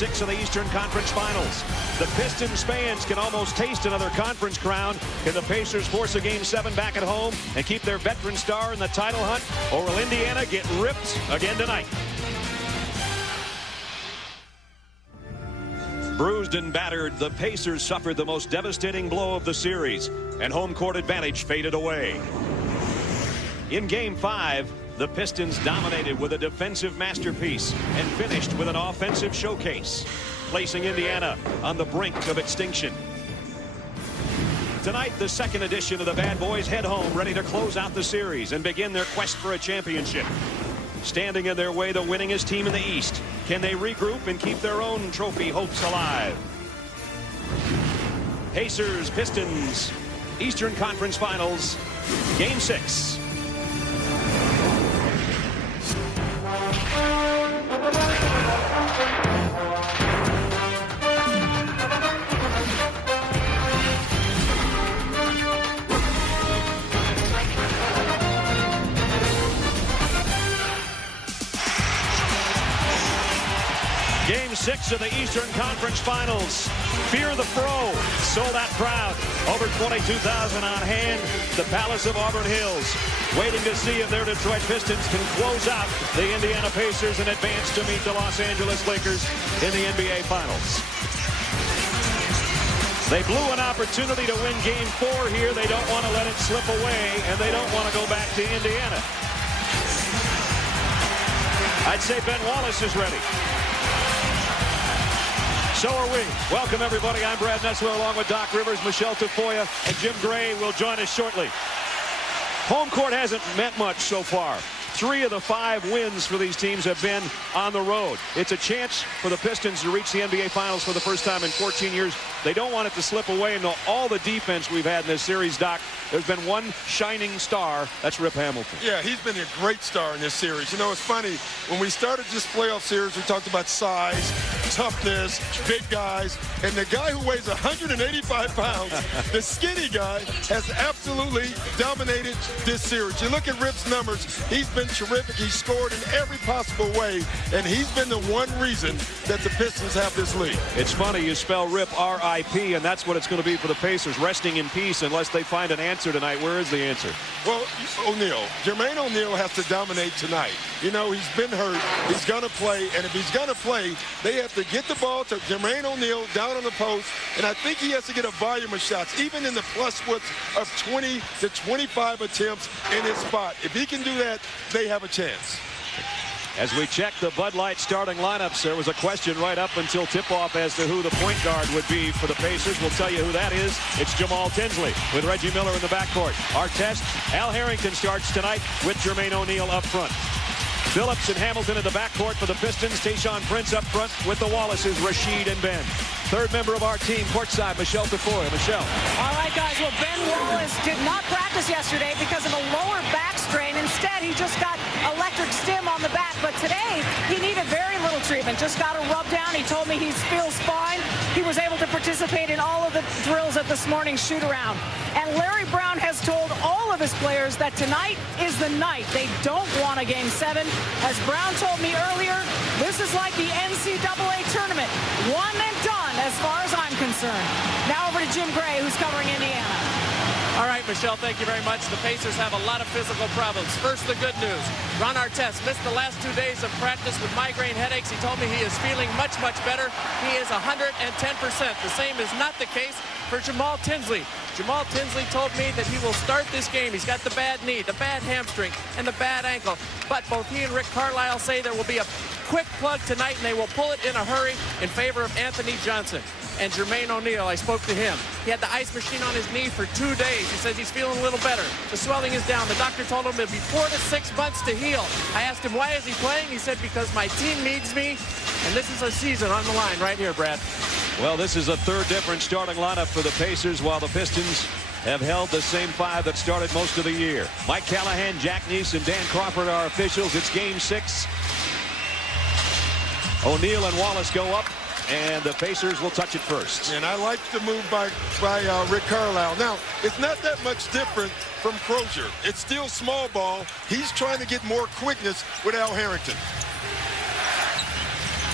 6 of the Eastern Conference Finals. The Pistons fans can almost taste another conference crown. Can the Pacers force a Game 7 back at home and keep their veteran star in the title hunt? Or will Indiana get ripped again tonight? Bruised and battered, the Pacers suffered the most devastating blow of the series, and home court advantage faded away. In Game 5, the Pistons dominated with a defensive masterpiece and finished with an offensive showcase, placing Indiana on the brink of extinction. Tonight, the second edition of the Bad Boys head home, ready to close out the series and begin their quest for a championship. Standing in their way, the winningest team in the East. Can they regroup and keep their own trophy hopes alive? Pacers, Pistons, Eastern Conference Finals, Game 6. Game 6 of the Eastern Conference Finals. Fear the Fro. So that crowd. Over 22,000 on hand. The Palace of Auburn Hills. Waiting to see if their Detroit Pistons can close out the Indiana Pacers and advance to meet the Los Angeles Lakers in the NBA Finals. They blew an opportunity to win Game 4 here. They don't want to let it slip away, and they don't want to go back to Indiana. I'd say Ben Wallace is ready. So are we. Welcome, everybody. I'm Brad Nessler along with Doc Rivers, Michelle Tafoya, and Jim Gray will join us shortly. Home court hasn't meant much so far. 3 of the 5 wins for these teams have been on the road. It's a chance for the Pistons to reach the NBA Finals for the first time in 14 years. They don't want it to slip away. And all the defense we've had in this series, Doc, there's been one shining star. That's Rip Hamilton. Yeah, he's been a great star in this series. You know, it's funny. When we started this playoff series, we talked about size, toughness, big guys. And the guy who weighs 185 pounds, the skinny guy, has absolutely dominated this series. You look at Rip's numbers. He's been terrific. He's scored in every possible way. And he's been the one reason that the Pistons have this lead. It's funny. You spell Rip R-I-P, and that's what it's going to be for the Pacers, resting in peace unless they find an answer tonight. Where is the answer? Well, O'Neal. Jermaine O'Neal has to dominate tonight. You know, he's been hurt. He's going to play. And if he's going to play, they have to get the ball to Jermaine O'Neal down on the post. And I think he has to get a volume of shots, even in the plus widths of 20 to 25 attempts in his spot. If he can do that, they have a chance. As we check the Bud Light starting lineups, there was a question right up until tip-off as to who the point guard would be for the Pacers. We'll tell you who that is. It's Jamal Tinsley with Reggie Miller in the backcourt. Artest, Al Harrington starts tonight with Jermaine O'Neal up front. Phillips and Hamilton in the backcourt for the Pistons. Tayshaun Prince up front with the Wallaces, Rasheed and Ben. Third member of our team, courtside, Michelle Tafoya. Michelle. All right, guys. Well, Ben Wallace did not practice yesterday because of a lower back strain. Instead, he just got electric stim on the back. But today, he needed very little treatment. Just got a rub down. He told me he feels fine. He was able to participate in all of the drills at this morning's shoot-around. And Larry Brown has told all of his players that tonight is the night. They don't want a Game 7. As Brown told me earlier, this is like the NCAA tournament. One and done as far as I'm concerned. Now over to Jim Gray, who's covering Indiana. All right, Michelle, thank you very much. The Pacers have a lot of physical problems. First, the good news. Ron Artest missed the last 2 days of practice with migraine headaches. He told me he is feeling much, much better. He is 110%. The same is not the case for Jamal Tinsley. Jamal Tinsley told me that he will start this game. He's got the bad knee, the bad hamstring, and the bad ankle. But both he and Rick Carlisle say there will be a quick plug tonight, and they will pull it in a hurry in favor of Anthony Johnson. And Jermaine O'Neal, I spoke to him. He had the ice machine on his knee for 2 days. He says he's feeling a little better. The swelling is down. The doctor told him it'll be 4 to 6 months to heal. I asked him, why is he playing? He said, because my team needs me, and this is a season on the line right here, Brad. Well, this is a third different starting lineup for the Pacers, while the Pistons have held the same 5 that started most of the year. Mike Callahan, Jack Neese, and Dan Crawford are officials. It's Game 6. O'Neal and Wallace go up, and the Pacers will touch it first. And I like the move by Rick Carlisle. Now, it's not that much different from Crozier. It's still small ball. He's trying to get more quickness with Al Harrington.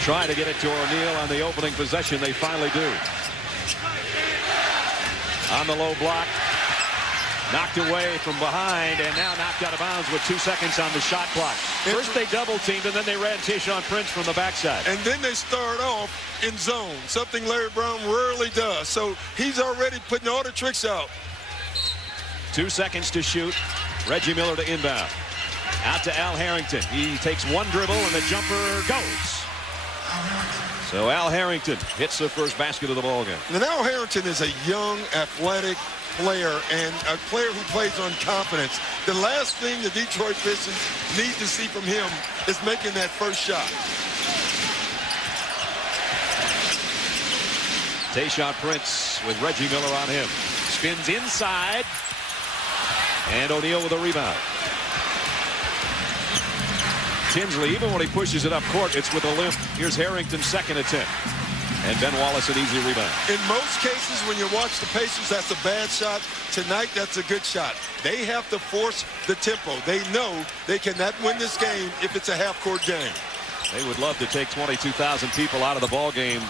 try to get it to O'Neal on the opening possession. They finally do. On the low block. Knocked away from behind and now knocked out of bounds with 2 seconds on the shot clock. First they double teamed and then they ran Tayshaun Prince from the backside. And then they start off in zone, something Larry Brown rarely does. So he's already putting all the tricks out. 2 seconds to shoot. Reggie Miller to inbound. Out to Al Harrington. He takes one dribble and the jumper goes. So Al Harrington hits the first basket of the ball game. And Al Harrington is a young, athletic player and a player who plays on confidence. The last thing the Detroit Pistons need to see from him is making that first shot. Tayshaun Prince with Reggie Miller on him. Spins inside. And O'Neal with a rebound. Tinsley, even when he pushes it up court, it's with a limp. Here's Harrington's second attempt. And Ben Wallace an easy rebound. In most cases, when you watch the Pacers, that's a bad shot. Tonight, that's a good shot. They have to force the tempo. They know they cannot win this game if it's a half-court game. They would love to take 22,000 people out of the ball game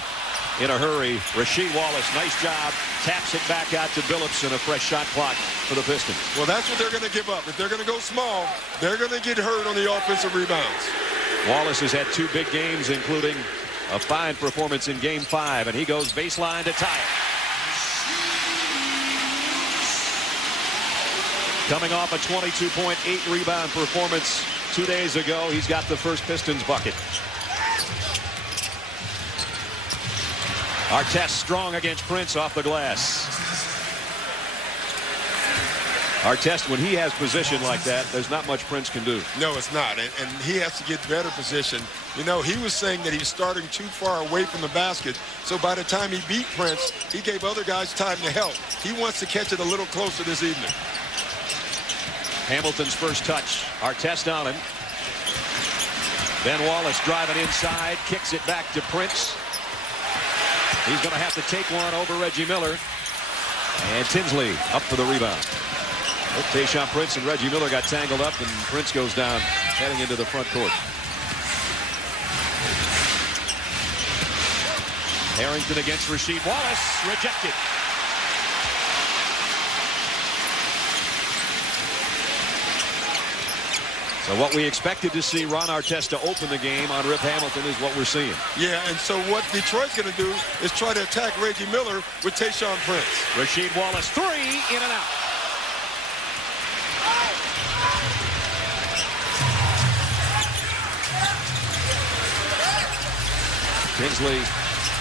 in a hurry. Rasheed Wallace, nice job. Taps it back out to Billups and a fresh shot clock for the Pistons. Well, that's what they're going to give up. If they're going to go small, they're going to get hurt on the offensive rebounds. Wallace has had 2 big games, including a fine performance in Game 5, and he goes baseline to tie it. Coming off a 22.8 rebound performance 2 days ago, he's got the first Pistons bucket. Artest strong against Prince off the glass. Artest, when he has position like that, there's not much Prince can do. No, it's not. And he has to get better position. You know, he was saying that he's starting too far away from the basket. So by the time he beat Prince, he gave other guys time to help. He wants to catch it a little closer this evening. Hamilton's first touch. Artest on him. Ben Wallace driving inside, kicks it back to Prince. He's going to have to take one over Reggie Miller. And Tinsley up for the rebound. Tayshaun Prince and Reggie Miller got tangled up, and Prince goes down heading into the front court. Harrington against Rasheed Wallace. Rejected. So what we expected to see Ron Artest to open the game on Rip Hamilton is what we're seeing. Yeah, and so what Detroit's going to do is try to attack Reggie Miller with Tayshaun Prince. Rasheed Wallace, 3, in and out. Tinsley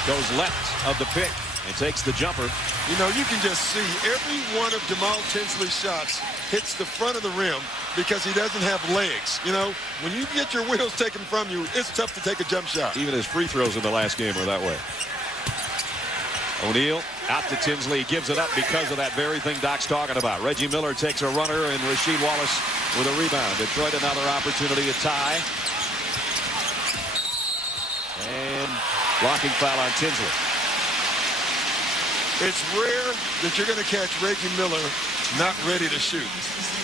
goes left of the pick and takes the jumper. You know, you can just see every one of Jamal Tinsley's shots hits the front of the rim because he doesn't have legs. You know, when you get your wheels taken from you, it's tough to take a jump shot. Even his free throws in the last game were that way. O'Neal out to Tinsley. He gives it up because of that very thing Doc's talking about. Reggie Miller takes a runner and Rasheed Wallace with a rebound. Detroit another opportunity to tie. And blocking foul on Tinsley. It's rare that you're going to catch Reggie Miller not ready to shoot.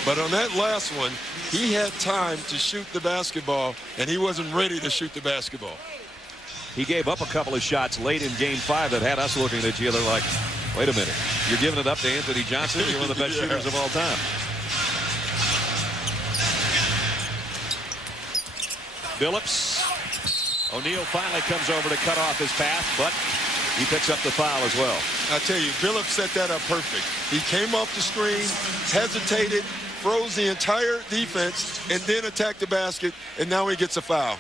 But on that last one, he had time to shoot the basketball, and he wasn't ready to shoot the basketball. He gave up a couple of shots late in Game 5 that had us looking at each other like, wait a minute, you're giving it up to Anthony Johnson? You're one of the best shooters of all time. Billups. O'Neal finally comes over to cut off his path, but he picks up the foul as well. I tell you, Billups set that up perfect. He came off the screen, hesitated, froze the entire defense, and then attacked the basket, and now he gets a foul.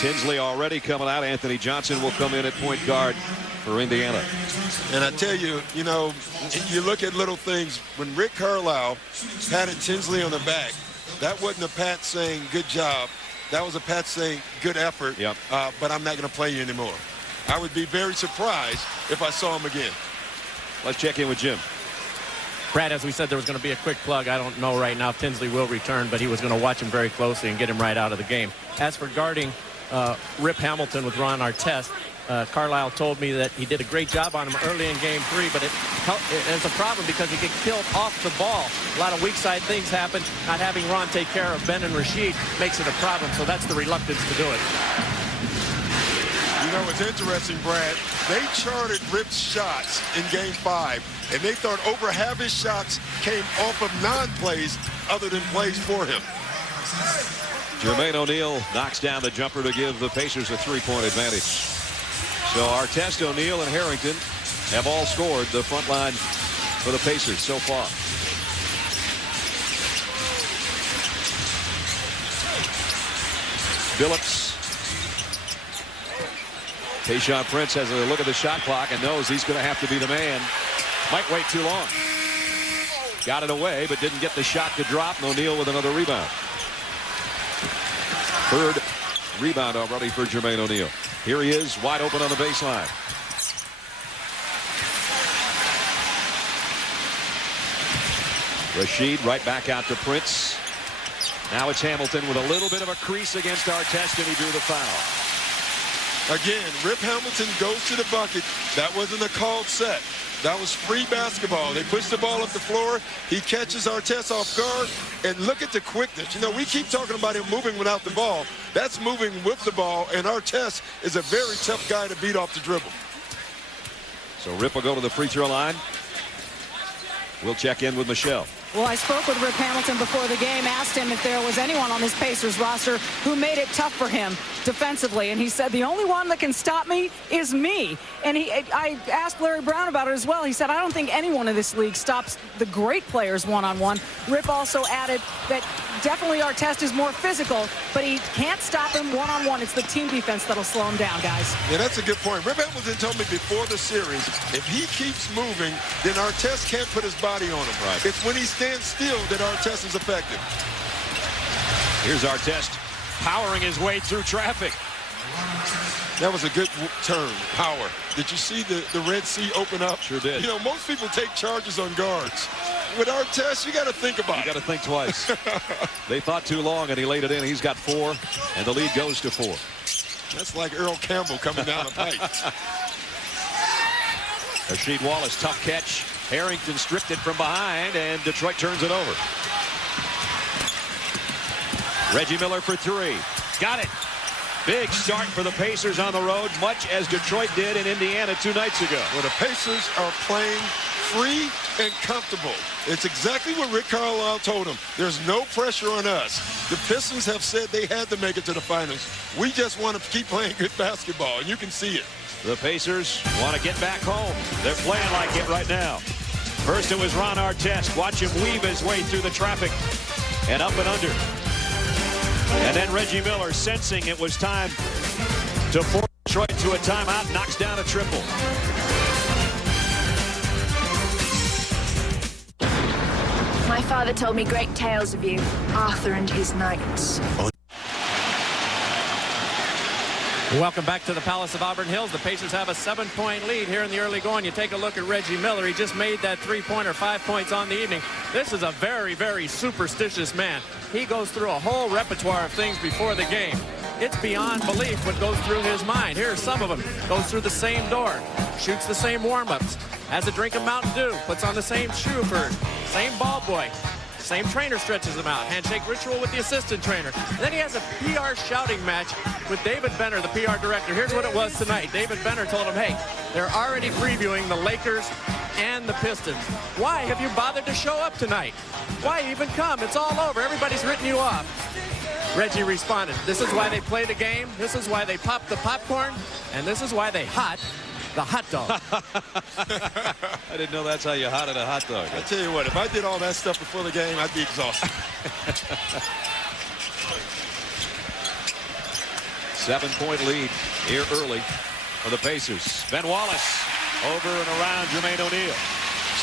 Tinsley already coming out. Anthony Johnson will come in at point guard for Indiana. And I tell you, you know, you look at little things. When Rick Carlisle patted Tinsley on the back, that wasn't a pat saying good job. That was a pat saying good effort, yep. But I'm not going to play you anymore. I would be very surprised if I saw him again. Let's check in with Jim. Brad, as we said, there was going to be a quick plug. I don't know right now if Tinsley will return, but he was going to watch him very closely and get him right out of the game. As for guarding Rip Hamilton with Ron Artest, Carlisle told me that he did a great job on him early in Game 3, but it's a problem because he gets killed off the ball. A lot of weak side things happen. Not having Ron take care of Ben and Rasheed makes it a problem, so that's the reluctance to do it. know, it's interesting, Brad. They charted Rip's shots in Game 5, and they thought over half his shots came off of non-plays other than plays for him. Jermaine O'Neal knocks down the jumper to give the Pacers a 3-point advantage. So Artest, O'Neal, and Harrington have all scored the front line for the Pacers so far. Phillips. Tayshaun Prince has a look at the shot clock and knows he's going to have to be the man. Might wait too long. Got it away, but didn't get the shot to drop. And O'Neal with another rebound. Third rebound already for Jermaine O'Neal. Here he is, wide open on the baseline. Rashid right back out to Prince. Now it's Hamilton with a little bit of a crease against Artest, and he drew the foul. Again, Rip Hamilton goes to the bucket. That wasn't a called set. That was free basketball. They push the ball up the floor. He catches Artest off guard. And look at the quickness. You know, we keep talking about him moving without the ball. That's moving with the ball. And Artest is a very tough guy to beat off the dribble. So Rip will go to the free throw line. We'll check in with Michelle. Well, I spoke with Rip Hamilton before the game, asked him if there was anyone on this Pacers roster who made it tough for him defensively, and he said the only one that can stop me is me. And I asked Larry Brown about it as well. He said, I don't think anyone in this league stops the great players one-on-one. Rip also added that definitely Artest is more physical, but he can't stop him one-on-one. It's the team defense that'll slow him down, guys. Yeah, that's a good point. Rip Hamilton told me before the series, if he keeps moving, then Artest can't put his body on him. Right. It's when he stands still that Artest is effective. Here's Artest powering his way through traffic. That was a good turn, power. Did you see the Red Sea open up? Sure did. You know, most people take charges on guards. With Artest, you got to think about it. You got to think twice. They thought too long, and he laid it in. He's got 4, and the lead goes to 4. That's like Earl Campbell coming down the pipe. Rasheed Wallace, tough catch. Harrington stripped it from behind, and Detroit turns it over. Reggie Miller for 3. Got it. Big start for the Pacers on the road, much as Detroit did in Indiana 2 nights ago. Well, the Pacers are playing free and comfortable. It's exactly what Rick Carlisle told them. There's no pressure on us. The Pistons have said they had to make it to the finals. We just want to keep playing good basketball, and you can see it. The Pacers want to get back home. They're playing like it right now. First it was Ron Artest. Watch him weave his way through the traffic and up and under. And then Reggie Miller, sensing it was time to force Detroit to a timeout, knocks down a triple. My father told me great tales of you, Arthur and his knights. Welcome back to the Palace of Auburn Hills. The Pacers have a 7-point lead here in the early going. You take a look at Reggie Miller. He just made that 3-pointer, 5 points on the evening. This is a very, very superstitious man. He goes through a whole repertoire of things before the game. It's beyond belief what goes through his mind. Here are some of them. Goes through the same door, shoots the same warm-ups, has a drink of Mountain Dew, puts on the same shoe for same ball boy. Same trainer stretches him out. Handshake ritual with the assistant trainer. And then he has a PR shouting match with David Benner, the PR director. Here's what it was tonight. David Benner told him, hey, they're already previewing the Lakers and the Pistons. Why have you bothered to show up tonight? Why even come? It's all over. Everybody's written you off. Reggie responded, this is why they play the game. This is why they pop the popcorn. And this is why they hot the hot dog. I didn't know that's how you hotted a hot dog. I tell you what, if I did all that stuff before the game, I'd be exhausted. 7-point lead here early for the Pacers. Ben Wallace over and around Jermaine O'Neal.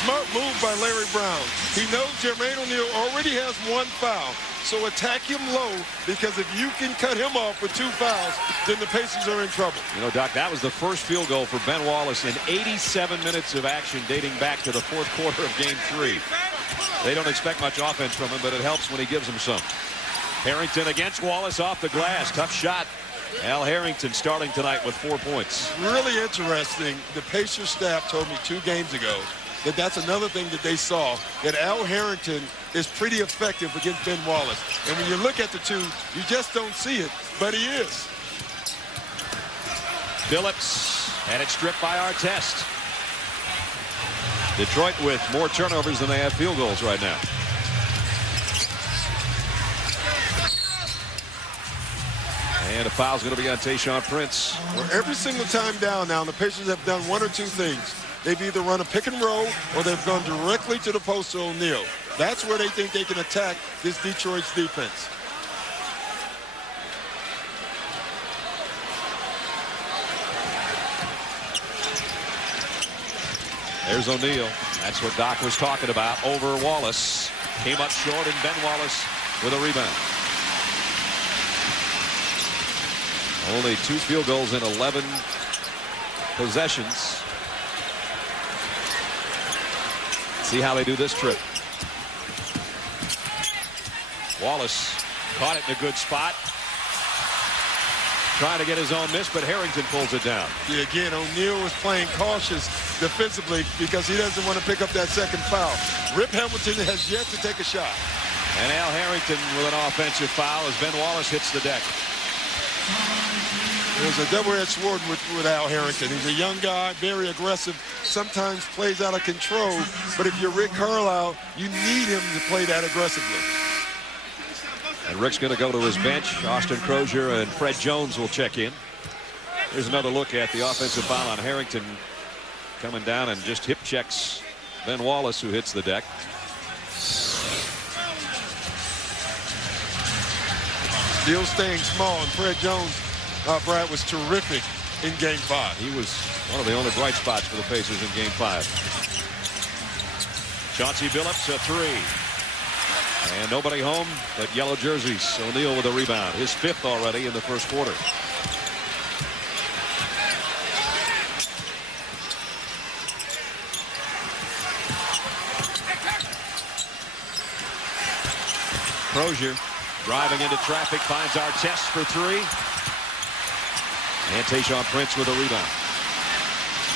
Smart move by Larry Brown. He knows Jermaine O'Neal already has 1 foul. So attack him low, because if you can cut him off with 2 fouls, then the Pacers are in trouble. You know, Doc, that was the first field goal for Ben Wallace in 87 minutes of action dating back to the 4th quarter of Game 3. They don't expect much offense from him, but it helps when he gives them some. Harrington against Wallace off the glass. Tough shot. Al Harrington starting tonight with 4 points. Really interesting. The Pacers staff told me 2 games ago that that's another thing that they saw, that Al Harrington is pretty effective against Ben Wallace. And when you look at the two, you just don't see it, but he is. Billups had it stripped by Artest. Detroit with more turnovers than they have field goals right now. And a foul's going to be on Tayshaun Prince. Well, every single time down now, the Pacers have done one or two things. They've either run a pick and roll or they've gone directly to the post to O'Neal. That's where they think they can attack this Detroit's defense. There's O'Neal. That's what Doc was talking about over Wallace. Came up short, and Ben Wallace with a rebound. Only 2 field goals in 11 possessions. See how they do this trip. Wallace caught it in a good spot. Trying to get his own miss, but Harrington pulls it down. Yeah, again, O'Neal was playing cautious defensively because he doesn't want to pick up that second foul. Rip Hamilton has yet to take a shot. And Al Harrington with an offensive foul as Ben Wallace hits the deck. There's a double-edged sword with Al Harrington. He's a young guy, very aggressive, sometimes plays out of control. But if you're Rick Carlisle, you need him to play that aggressively. And Rick's going to go to his bench. Austin Crozier and Fred Jones will check in. Here's another look at the offensive foul on Harrington. Coming down and just hip checks Ben Wallace, who hits the deck. Still staying small, and Fred Jones, Brad, was terrific in Game 5. He was one of the only bright spots for the Pacers in Game 5. Chauncey Billups, a 3. And nobody home but yellow jerseys. O'Neal with a rebound. His 5th already in the first quarter. Crozier driving into traffic, finds Artest for 3. And Tayshaun Prince with a rebound.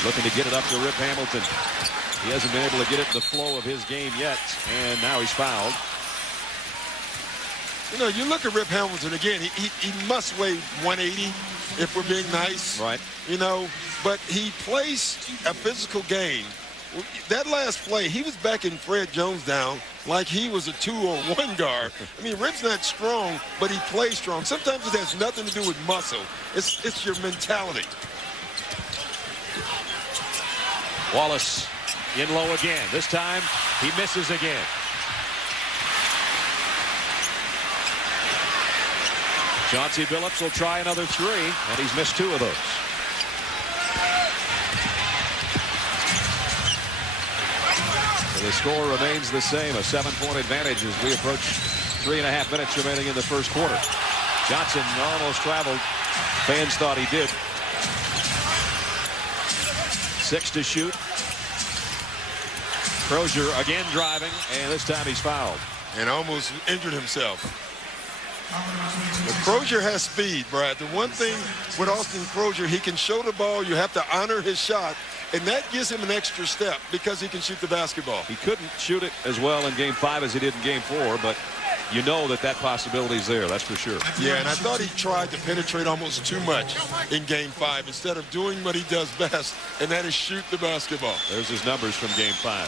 Looking to get it up to Rip Hamilton. He hasn't been able to get it in the flow of his game yet. And now he's fouled. You know, you look at Rip Hamilton again, he must weigh 180 if we're being nice. Right. You know, but he plays a physical game. That last play, he was backing Fred Jones down like he was a 2 or 1 guard. I mean, Rip's not strong, but he plays strong. Sometimes it has nothing to do with muscle. It's your mentality. Wallace in low again. This time he misses again. Chauncey Billups will try another 3, and he's missed 2 of those. So the score remains the same, a 7-point advantage as we approach 3.5 minutes remaining in the first quarter. Johnson almost traveled. Fans thought he did. 6 to shoot. Crozier again driving, and this time he's fouled. And almost injured himself. But Crozier has speed, Brad. The one thing with Austin Crozier, he can show the ball. You have to honor his shot, and that gives him an extra step because he can shoot the basketball. He couldn't shoot it as well in Game 5 as he did in Game 4, but you know that possibility is there, that's for sure. Yeah, and I thought he tried to penetrate almost too much in Game 5 instead of doing what he does best, and that is shoot the basketball. There's his numbers from Game 5.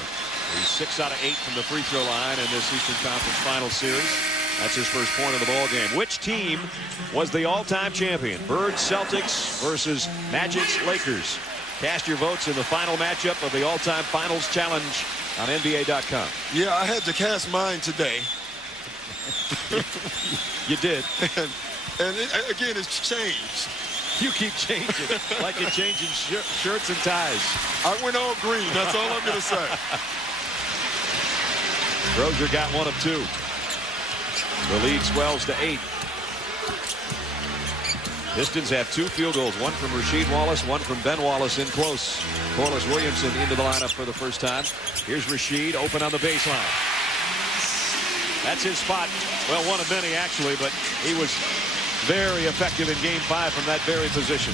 He's 6 out of 8 from the free throw line in this Eastern Conference Finals series. That's his first point of the ball game. Which team was the all-time champion? Birds, Celtics versus Magic's Lakers. Cast your votes in the final matchup of the all-time finals challenge on NBA.com. Yeah, I had to cast mine today. You did. And again, it's changed. You keep changing, like you're changing shirts and ties. I went all green. That's all I'm going to say. Crozier got 1 of 2. The lead swells to 8. Pistons have 2 field goals, one from Rasheed Wallace, one from Ben Wallace in close. Corliss Williamson into the lineup for the first time. Here's Rasheed open on the baseline. That's his spot. Well, one of many actually, but he was very effective in Game 5 from that very position.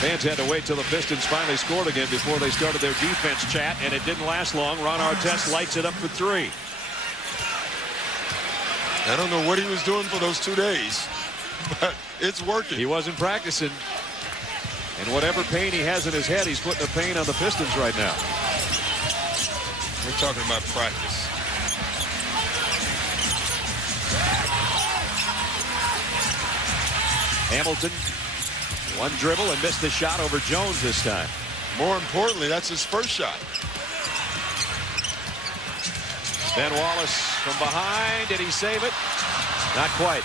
Fans had to wait till the Pistons finally scored again before they started their defense chat, and it didn't last long. Ron Artest lights it up for 3. I don't know what he was doing for those 2 days. but it's working. He wasn't practicing. And whatever pain he has in his head, he's putting the pain on the Pistons right now. We're talking about practice. Hamilton, one dribble and missed the shot over Jones this time. More importantly, that's his first shot. Ben Wallace from behind. Did he save it? Not quite.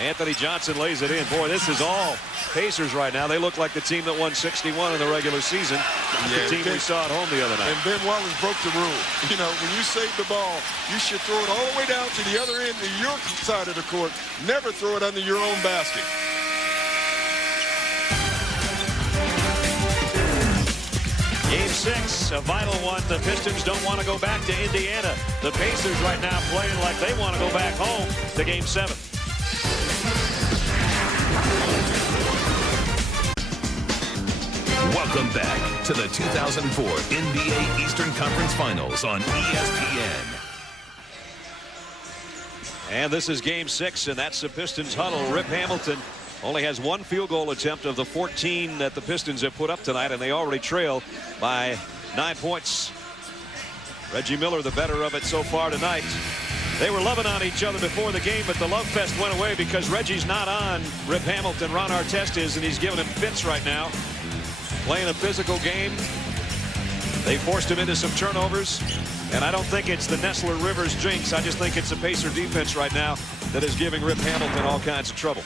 Anthony Johnson lays it in. Boy, this is all Pacers right now. They look like the team that won 61 in the regular season. The team we saw at home the other night. And Ben Wallace broke the rule. You know, when you save the ball, you should throw it all the way down to the other end of your side of the court. Never throw it under your own basket. Game 6, a vital one. The Pistons don't want to go back to Indiana. The Pacers right now playing like they want to go back home to Game 7. Welcome back to the 2004 NBA Eastern Conference Finals on ESPN. And this is Game 6, and that's the Pistons huddle. Rip Hamilton only has one field goal attempt of the 14 that the Pistons have put up tonight, and they already trail by 9 points. Reggie Miller, the better of it so far tonight. They were loving on each other before the game, but the love fest went away because Reggie's not on Rip Hamilton. Ron Artest is, and he's giving him fits right now. Playing a physical game. They forced him into some turnovers, and I don't think it's the Nessler-Rivers jinx. I just think it's the Pacer defense right now that is giving Rip Hamilton all kinds of trouble.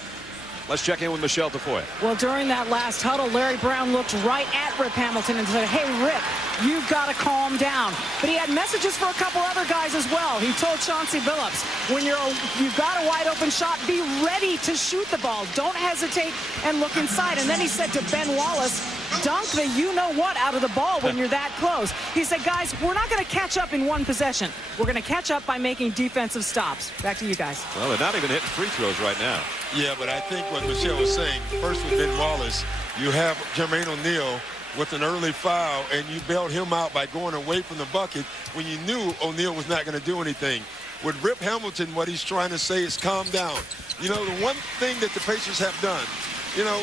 Let's check in with Michelle Tafoya. Well, during that last huddle, Larry Brown looked right at Rip Hamilton and said, hey, Rip, you've got to calm down. But he had messages for a couple other guys as well. He told Chauncey Billups, when you've got a wide open shot, be ready to shoot the ball. Don't hesitate and look inside. And then he said to Ben Wallace, dunk the you-know-what out of the ball when you're that close. He said, guys, we're not going to catch up in one possession. We're going to catch up by making defensive stops. Back to you guys. Well, they're not even hitting free throws right now. Yeah, but I think what Michelle was saying, first with Ben Wallace, you have Jermaine O'Neal with an early foul, and you bailed him out by going away from the bucket when you knew O'Neal was not going to do anything. With Rip Hamilton, what he's trying to say is calm down. You know, the one thing that the Pacers have done, you know,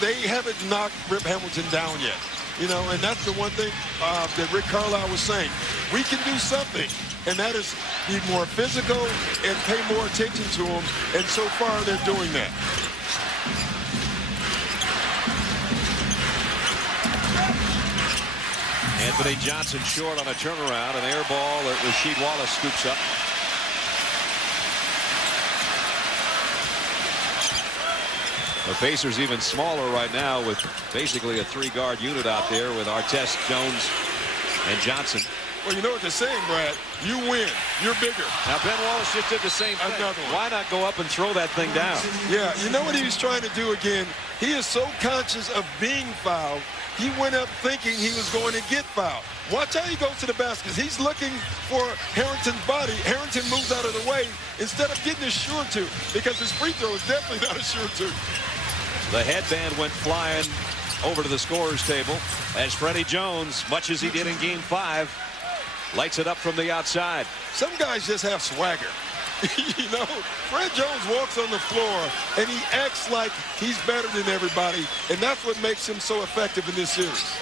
they haven't knocked Rip Hamilton down yet. You know, and that's the one thing that Rick Carlisle was saying. We can do something, and that is be more physical and pay more attention to him, and so far they're doing that. Anthony Johnson short on a turnaround, an air ball that Rasheed Wallace scoops up. The Pacers even smaller right now with basically a three-guard unit out there with Artest, Jones, and Johnson. Well, you know what they're saying, Brad? You win. You're bigger. Now, Ben Wallace just did the same thing. Another one. Why not go up and throw that thing down? Yeah, you know what he was trying to do again? He is so conscious of being fouled, he went up thinking he was going to get fouled. Watch how he goes to the basket. He's looking for Harrington's body. Harrington moves out of the way instead of getting a sure to, because his free throw is definitely not a sure to. The headband went flying over to the scorer's table as Freddie Jones, much as he did in Game 5, lights it up from the outside. Some guys just have swagger. You know, Fred Jones walks on the floor and he acts like he's better than everybody, and that's what makes him so effective in this series.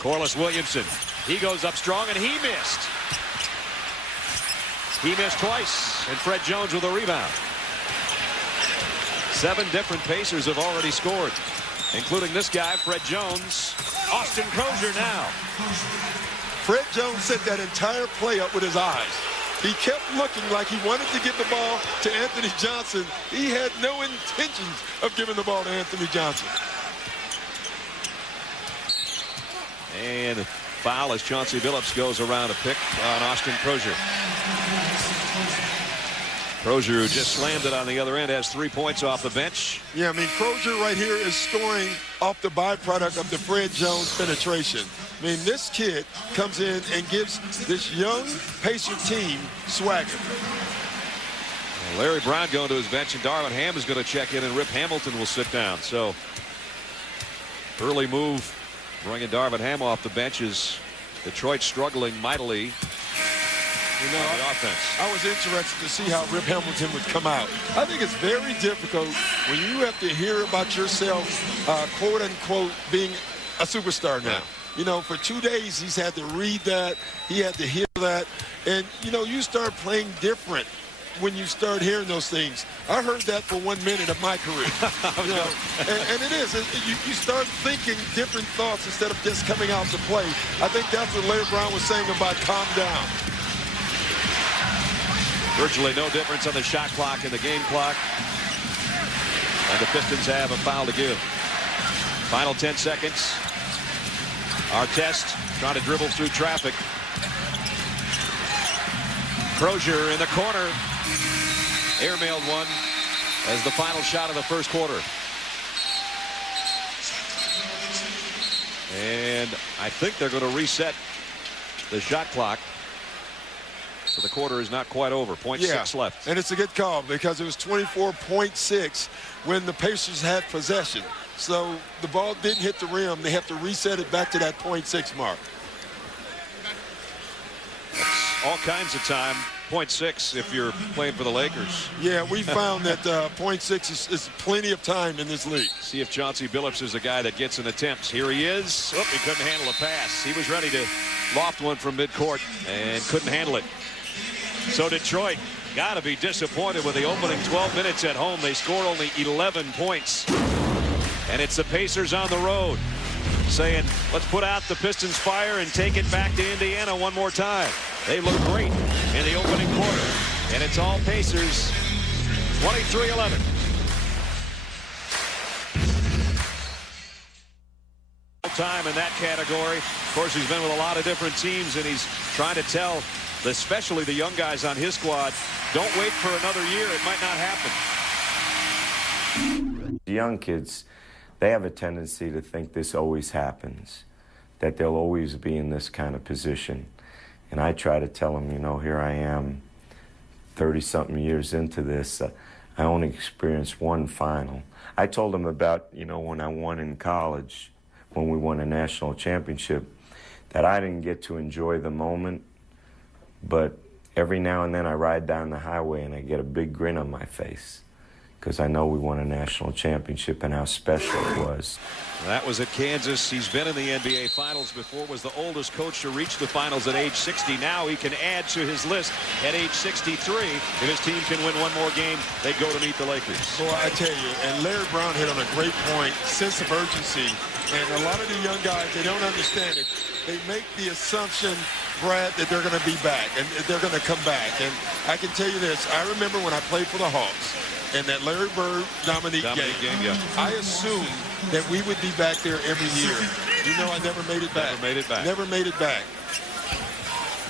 Corliss Williamson, he goes up strong and he missed. He missed twice, and Fred Jones with a rebound. 7 different Pacers have already scored, including this guy, Fred Jones. Austin Crozier now. Fred Jones set that entire play up with his eyes. He kept looking like he wanted to give the ball to Anthony Johnson. He had no intentions of giving the ball to Anthony Johnson. And a foul as Chauncey Billups goes around a pick on Austin Crozier. Crozier, who just slammed it on the other end, has 3 points off the bench. Yeah, I mean, Crozier right here is scoring off the byproduct of the Fred Jones penetration. I mean, this kid comes in and gives this young Pacer team swagger. Larry Brown going to his bench, and Darvin Ham is going to check in, and Rip Hamilton will sit down. So early move bringing Darvin Ham off the bench is Detroit struggling mightily. You know, offense. I was interested to see how Rip Hamilton would come out. I think it's very difficult when you have to hear about yourself, quote unquote, being a superstar now. You know, for 2 days he's had to read that, he had to hear that, and you know, you start playing different when you start hearing those things. I heard that for 1 minute of my career. You know, and it is. You start thinking different thoughts instead of just coming out to play. I think that's what Larry Brown was saying about calm down. Virtually no difference on the shot clock and the game clock. And the Pistons have a foul to give. Final 10 seconds. Artest trying to dribble through traffic. Crozier in the corner. Airmailed one as the final shot of the first quarter. And I think they're going to reset the shot clock. So the quarter is not quite over. 0.6 left. And it's a good call because it was 24.6 when the Pacers had possession. So the ball didn't hit the rim. They have to reset it back to that 0.6 mark. That's all kinds of time. 0.6 if you're playing for the Lakers. Yeah, we found that 0.6 is plenty of time in this league. See if Chauncey Billups is the guy that gets an attempt. Here he is. Oh, he couldn't handle a pass. He was ready to loft one from midcourt and couldn't handle it. So Detroit got to be disappointed with the opening 12 minutes at home. They scored only 11 points. And it's the Pacers on the road saying, let's put out the Pistons fire and take it back to Indiana one more time. They look great in the opening quarter. And it's all Pacers, 23-11. Time in that category. Of course, he's been with a lot of different teams, and he's trying to tell, especially the young guys on his squad, don't wait for another year. It might not happen. The young kids, they have a tendency to think this always happens, that they'll always be in this kind of position. And I try to tell them, you know, here I am, 30-something years into this. I only experienced one final. I told them about, you know, when I won in college, when we won a national championship, that I didn't get to enjoy the moment, but every now and then I ride down the highway and I get a big grin on my face because I know we won a national championship and how special it was. That was at Kansas. He's been in the NBA Finals before, was the oldest coach to reach the finals at age 60. Now he can add to his list at age 63. If his team can win one more game, they go to meet the Lakers. Well, I tell you, and Larry Brown hit on a great point, sense of urgency. And a lot of the young guys, they don't understand it. They make the assumption, Brad, that they're going to be back and they're going to come back. And I can tell you this, I remember when I played for the Hawks and that Larry Bird Dominique game, yeah. I assumed that we would be back there every year. You know, I never made it back. Never made it back. Never made it back.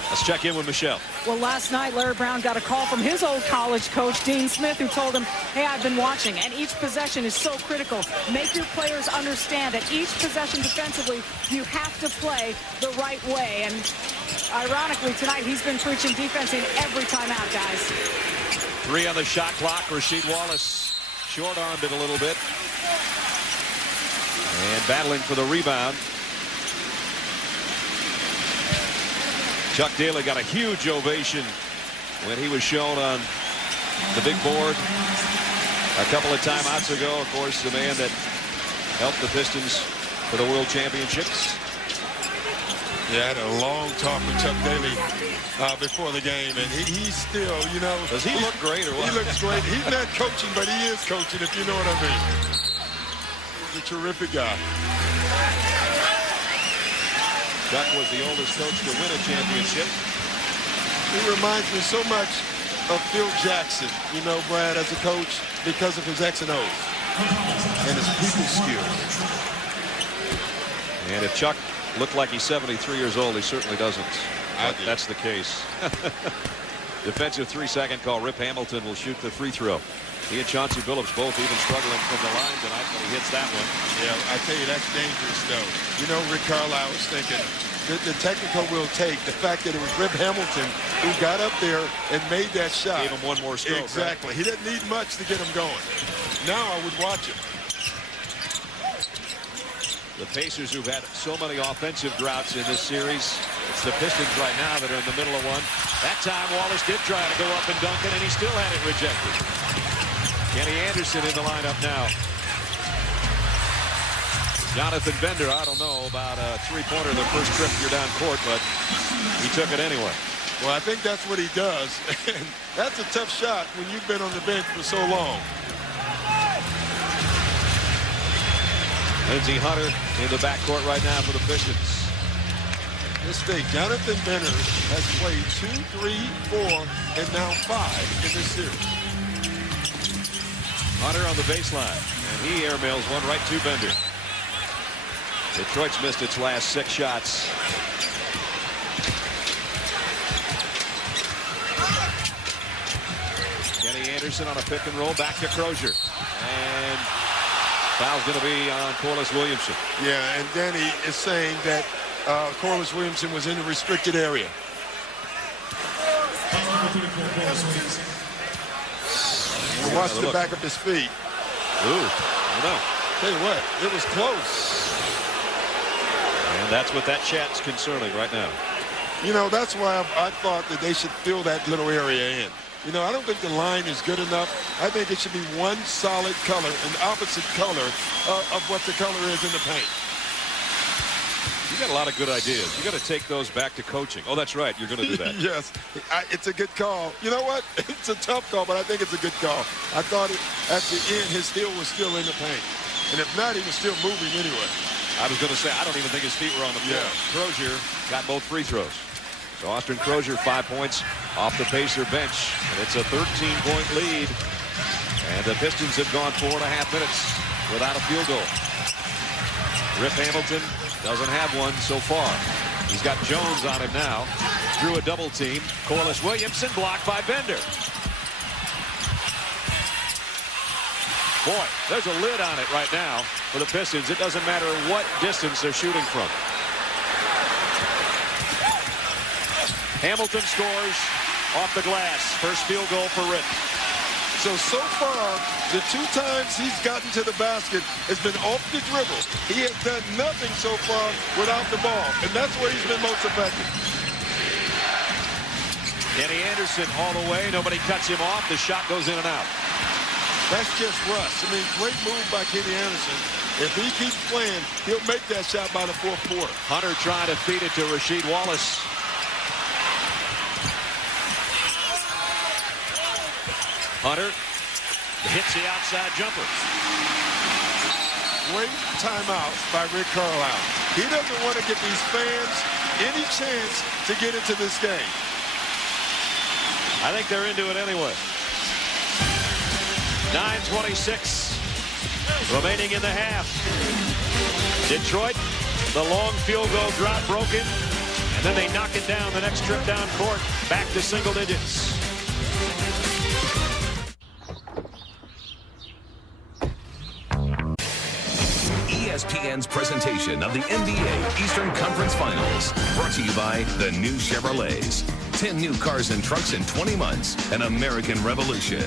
Let's check in with Michelle. Well, last night, Larry Brown got a call from his old college coach, Dean Smith, who told him, hey, I've been watching, and each possession is so critical. Make your players understand that each possession defensively, you have to play the right way. And ironically, tonight, he's been preaching defense in every timeout, guys. 3 on the shot clock. Rasheed Wallace short-armed it a little bit. And battling for the rebound. Chuck Daly got a huge ovation when he was shown on the big board a couple of timeouts ago. Of course, the man that helped the Pistons for the World Championships. Yeah, I had a long talk with Chuck Daly before the game, and he's still, you know. Does he look great or what? He looks great. He's not coaching, but he is coaching, if you know what I mean. He's a terrific guy. Chuck was the oldest coach to win a championship. He reminds me so much of Phil Jackson, you know, Brad, as a coach, because of his X and O's and his people skills. And if Chuck looked like he's 73 years old, he certainly doesn't. That's the case. Defensive 3-second call. Rip Hamilton will shoot the free throw. He and Chauncey Billups both even struggling from the line tonight, but he hits that one. Yeah, I tell you, that's dangerous, though. You know, Rick Carlisle was thinking the technical will take the fact that it was Rip Hamilton who got up there and made that shot. Gave him one more stroke. Exactly. Right? He didn't need much to get him going. Now I would watch him. The Pacers, who've had so many offensive droughts in this series, it's the Pistons right now that are in the middle of one. That time Wallace did try to go up and dunk it, and he still had it rejected. Kenny Anderson in the lineup now. Jonathan Bender, I don't know about a three-pointer the first trip you're down court, but he took it anyway. Well, I think that's what he does. And that's a tough shot when you've been on the bench for so long. Lindsey Hunter in the backcourt right now for the Pistons. This thing, Jonathan Bender has played 2, 3, 4, and now 5 in this series. Hunter on the baseline, and he airmails one right to Bender. Detroit's missed its last 6 shots. Kenny Anderson on a pick and roll back to Crozier. And foul's going to be on Corliss Williamson. Yeah, and Danny is saying that Corliss Williamson was in the restricted area. And watch the back of his feet. Ooh, I don't know. Tell you what, it was close. And that's what that chat's concerning right now. You know, that's why I thought that they should fill that little area in. You know, I don't think the line is good enough. I think it should be one solid color, an opposite color of what the color is in the paint. You got a lot of good ideas. You got to take those back to coaching. Oh, that's right. You're going to do that. Yes, it's a good call. You know what? It's a tough call, but I think it's a good call. I thought at the end his heel was still in the paint. And if not, he was still moving anyway. I was going to say, I don't even think his feet were on the floor. Yeah. Crozier got both free throws. So Austin Crozier, 5 points off the Pacer bench. And it's a 13-point lead. And the Pistons have gone 4.5 minutes without a field goal. Rip Hamilton doesn't have one so far. He's got Jones on him now. Drew a double team. Corliss Williamson blocked by Bender. Boy, there's a lid on it right now for the Pistons. It doesn't matter what distance they're shooting from. Hamilton scores off the glass. First field goal for Rip. So far, the 2 times he's gotten to the basket has been off the dribble. He has done nothing so far without the ball, and that's where he's been most effective. Kenny Anderson all the way. Nobody cuts him off. The shot goes in and out. That's just Russ. I mean, great move by Kenny Anderson. If he keeps playing, he'll make that shot by the 4th quarter. Hunter trying to feed it to Rasheed Wallace. Hunter hits the outside jumper. Great timeout by Rick Carlisle. He doesn't want to give these fans any chance to get into this game. I think they're into it anyway. 9:26 remaining in the half. Detroit, the long field goal drop broken, and then they knock it down the next trip down court, back to single digits. ESPN's presentation of the NBA Eastern Conference Finals, brought to you by the new Chevrolets. 10 new cars and trucks in 20 months, an American revolution.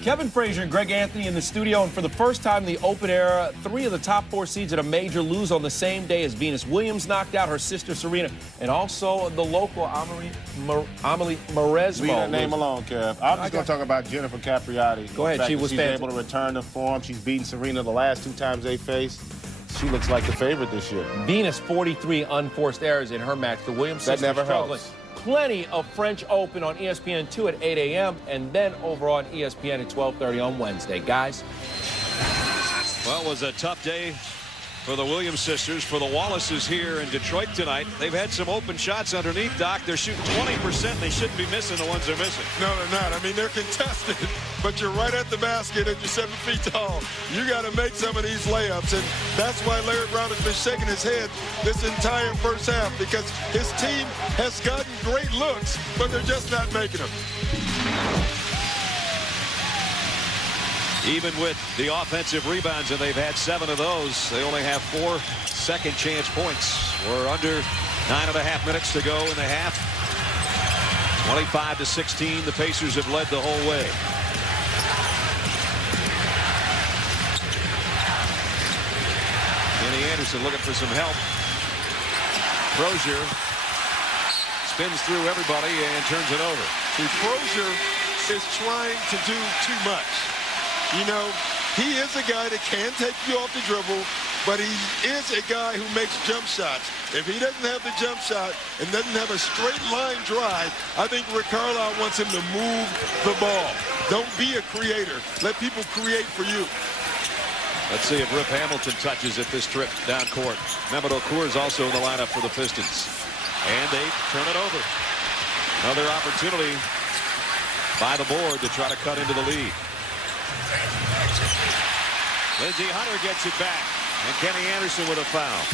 Kevin Frazier and Greg Anthony in the studio, and for the first time in the open era, 3 of the top 4 seeds at a major lose on the same day as Venus Williams knocked out her sister Serena, and also the local Amelie Mauresmo. Leave that name alone, Kev. I'm just going to talk about Jennifer Capriati. Go ahead. She's able to return to form. She's beaten Serena the last 2 times they faced. She looks like the favorite this year. Venus 43 unforced errors in her match. The Williams sisters that never struggling. helps. Plenty of French Open on ESPN2 at 8 a.m. and then over on ESPN at 12:30 on Wednesday. Guys. Well, it was a tough day for the Williams sisters, for the Wallaces here in Detroit tonight. They've had some open shots underneath, Doc. They're shooting 20%. They shouldn't be missing the ones they're missing. No, they're not. I mean, they're contested, but you're right at the basket and you're 7 feet tall. You got to make some of these layups, and that's why Larry Brown has been shaking his head this entire first half, because his team has gotten great looks, but they're just not making them. Even with the offensive rebounds, and they've had 7 of those, they only have 4 second chance points. We're under 9.5 minutes to go in the half. 25-16, the Pacers have led the whole way. Kenny Anderson looking for some help. Crozier spins through everybody and turns it over. See, Crozier is trying to do too much. You know, he is a guy that can take you off the dribble, but he is a guy who makes jump shots. If he doesn't have the jump shot and doesn't have a straight line drive, I think Rick Carlisle wants him to move the ball. Don't be a creator. Let people create for you. Let's see if Rip Hamilton touches it this trip down court. Mehmet Okur is also in the lineup for the Pistons. And they turn it over. Another opportunity by the board to try to cut into the lead. Lindsey Hunter gets it back. And Kenny Anderson with a foul.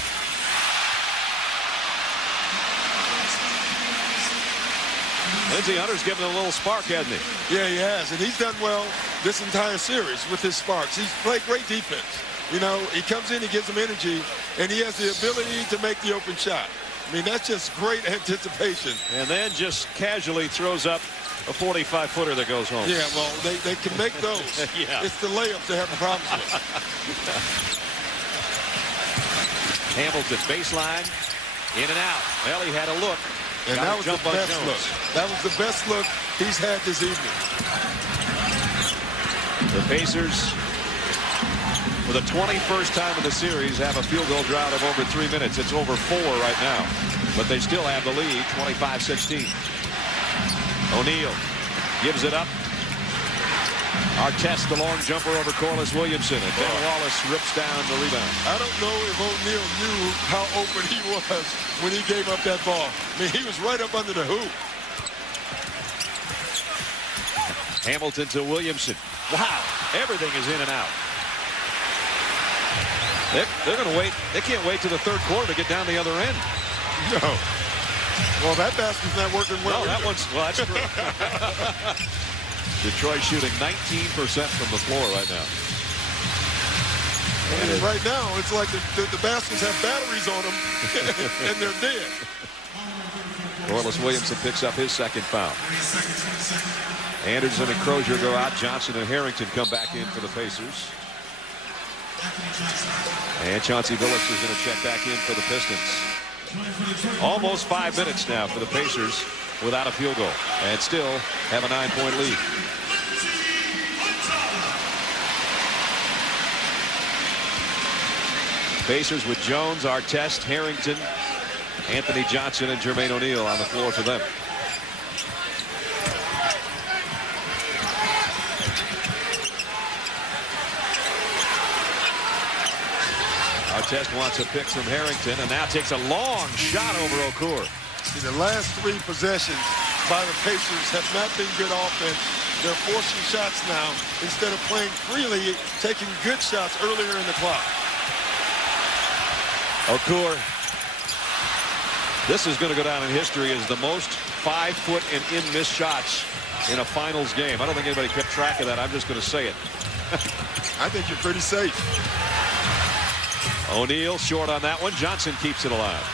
Lindsey Hunter's given a little spark, hasn't he? Yeah, he has. And he's done well this entire series with his sparks. He's played great defense. You know, he comes in, he gives them energy, and he has the ability to make the open shot. I mean, that's just great anticipation. And then just casually throws up a 45-footer that goes home. Yeah, well, they can make those. Yeah. It's the layups they have problems with. Hamilton, baseline, in and out. Well, he had a look. And that was the best look. That was the best look he's had this evening. The Pacers, for the 21st time in the series, have a field goal drought of over 3 minutes. It's over 4 right now. But they still have the lead, 25-16. O'Neal gives it up. Artest, the long jumper over Corliss Williamson, and Ben Wallace rips down the rebound. I don't know if O'Neal knew how open he was when he gave up that ball. I mean, he was right up under the hoop. Hamilton to Williamson. Wow, everything is in and out. They're going to wait. They can't wait till the third quarter to get down the other end. No. Well, that basket's not working well. No, that one's, well, that's true. Detroit shooting 19% from the floor right now. And right now, it's like the baskets have batteries on them, and they're dead. Corliss Williamson picks up his second foul. Anderson and Crozier go out. Johnson and Harrington come back in for the Pacers. And Chauncey Billups is going to check back in for the Pistons. Almost 5 minutes now for the Pacers without a field goal, and still have a 9-point lead. Pacers with Jones, Artest, Harrington, Anthony Johnson, and Jermaine O'Neal on the floor for them. Artest wants a pick from Harrington, and now takes a long shot over Okur. See, the last 3 possessions by the Pacers have not been good offense. They're forcing shots now instead of playing freely, taking good shots earlier in the clock. Okur, this is going to go down in history as the most 5-foot and in missed shots in a finals game. I don't think anybody kept track of that. I'm just going to say it. I think you're pretty safe. O'Neal short on that one. Johnson keeps it alive.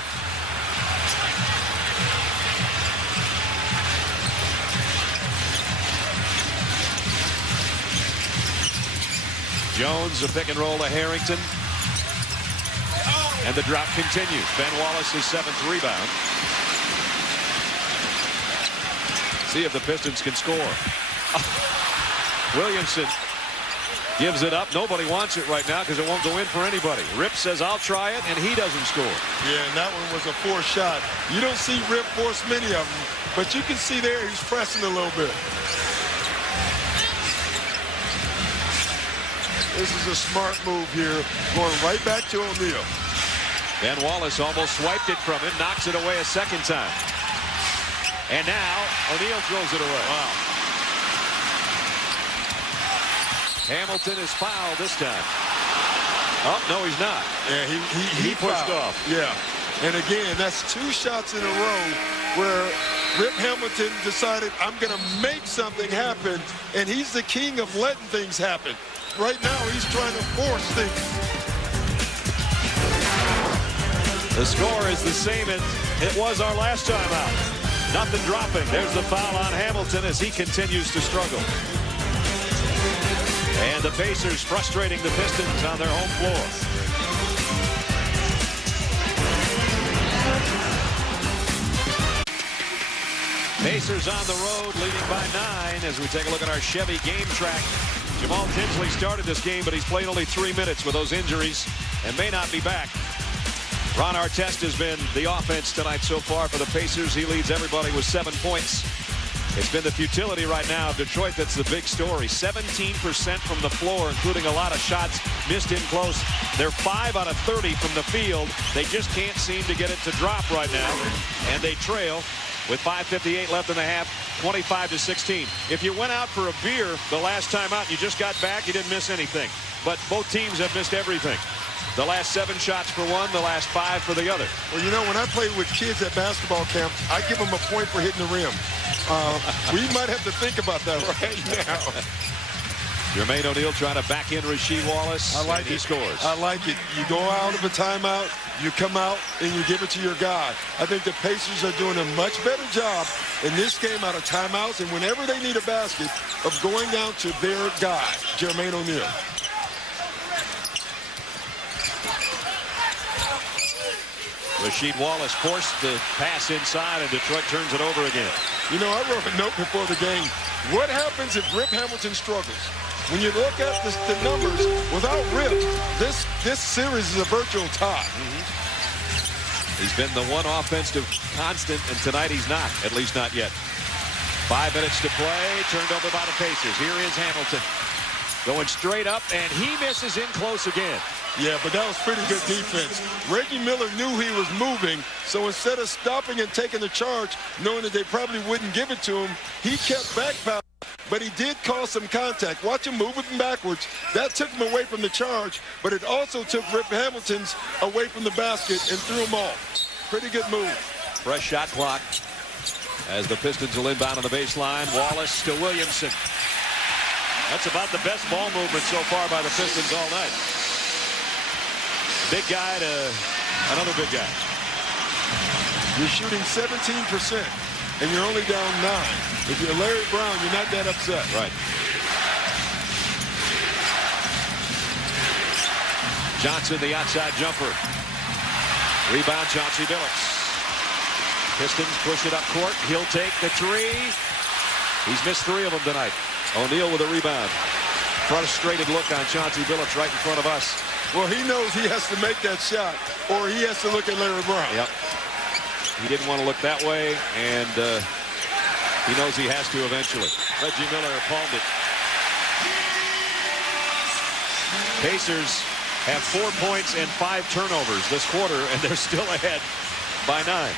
Jones, a pick and roll to Harrington. And the drought continues. Ben Wallace, his 7th rebound. See if the Pistons can score. Williamson gives it up. Nobody wants it right now because it won't go in for anybody. Rip says, I'll try it, and he doesn't score. Yeah, and that one was a forced shot. You don't see Rip force many of them, but you can see there he's pressing a little bit. This is a smart move here, going right back to O'Neal. Ben Wallace almost swiped it from him, knocks it away a second time. And now O'Neal throws it away. Wow. Hamilton is fouled this time. Oh, no, he's not. Yeah, he pushed fouled. off. Yeah. And again, that's 2 shots in a row where Rip Hamilton decided, I'm going to make something happen, and he's the king of letting things happen. Right now, he's trying to force things. The score is the same as it was our last time out. Nothing dropping. There's the foul on Hamilton as he continues to struggle. And the Pacers frustrating the Pistons on their home floor. Pacers on the road, leading by 9 as we take a look at our Chevy game track. Jamal Tinsley started this game, but he's played only 3 minutes with those injuries and may not be back. Ron Artest has been the offense tonight so far for the Pacers. He leads everybody with 7 points. It's been the futility right now of Detroit that's the big story. 17% from the floor, including a lot of shots missed in close. They're 5 out of 30 from the field. They just can't seem to get it to drop right now. And they trail with 5:58 left in the half, 25-16. If you went out for a beer the last time out and you just got back, you didn't miss anything. But both teams have missed everything. The last 7 shots for one, the last 5 for the other. Well, you know, when I play with kids at basketball camp, I give them a point for hitting the rim. We might have to think about that right now. Jermaine O'Neal trying to back in Rasheed Wallace. I like it. He scores. I like it. You go out of a timeout, you come out, and you give it to your guy. I think the Pacers are doing a much better job in this game out of timeouts, and whenever they need a basket, of going down to their guy, Jermaine O'Neal. Rasheed Wallace forced the pass inside, and Detroit turns it over again. You know, I wrote a note before the game. What happens if Rip Hamilton struggles? When you look at the numbers, without Rip, this series is a virtual tie. He's been the one offensive constant, and tonight he's not, at least not yet. 5 minutes to play, turned over by the Pacers. Here is Hamilton going straight up, and he misses in close again. Yeah, but that was pretty good defense. Reggie Miller knew he was moving, so instead of stopping and taking the charge, knowing that they probably wouldn't give it to him, he kept backpedaling, but he did cause some contact. Watch him moving backwards. That took him away from the charge, but it also took Rip Hamilton's away from the basket and threw him off. Pretty good move. Fresh shot clock as the Pistons will inbound on the baseline. Wallace to Williamson. That's about the best ball movement so far by the Pistons all night. Big guy to another big guy. You're shooting 17%, and you're only down 9. If you're Larry Brown, you're not that upset. Right. Johnson, the outside jumper. Rebound, Chauncey Billups. Pistons push it up court. He'll take the 3. He's missed 3 of them tonight. O'Neal with a rebound. Frustrated look on Chauncey Billups right in front of us. Well, he knows he has to make that shot, or he has to look at Larry Brown. Yep. He didn't want to look that way, and he knows he has to eventually. Reggie Miller palmed it. Pacers have 4 points and 5 turnovers this quarter, and they're still ahead by 9.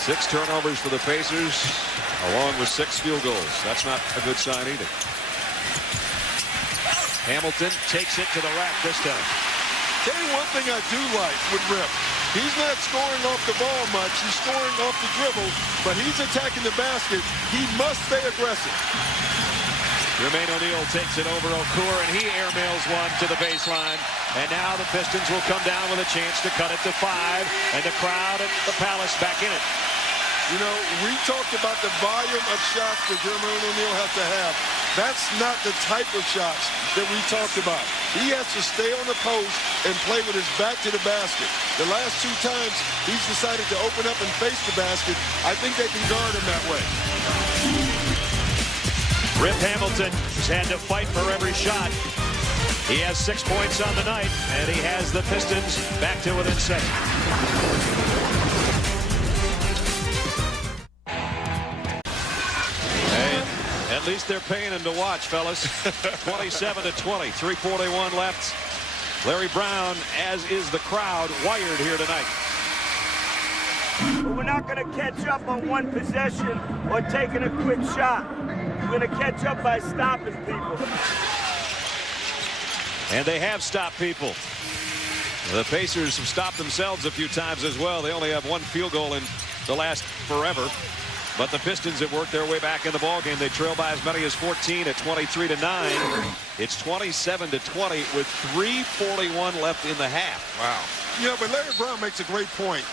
Six turnovers for the Pacers, along with 6 field goals. That's not a good sign either. Hamilton takes it to the rack this time. Tell you one thing I do like with Rip. He's not scoring off the ball much. He's scoring off the dribble, but he's attacking the basket. He must stay aggressive. Jermaine O'Neal takes it over Okur, and he airmails one to the baseline. And now the Pistons will come down with a chance to cut it to 5, and the crowd at the Palace back in it. You know, we talked about the volume of shots that Jermaine O'Neal has to have. That's not the type of shots that we talked about. He has to stay on the post and play with his back to the basket. The last 2 times he's decided to open up and face the basket, I think they can guard him that way. Rip Hamilton has had to fight for every shot. He has 6 points on the night, and he has the Pistons back to within 7. At least they're paying him to watch, fellas. 27-20, 3:41 left. Larry Brown, as is the crowd, wired here tonight. But we're not going to catch up on one possession or taking a quick shot. We're going to catch up by stopping people. And they have stopped people. The Pacers have stopped themselves a few times as well. They only have 1 field goal in the last forever. But the Pistons have worked their way back in the ballgame. They trail by as many as 14 at 23-9. It's 27-20 with 3:41 left in the half. Wow. You know, but Larry Brown makes a great point.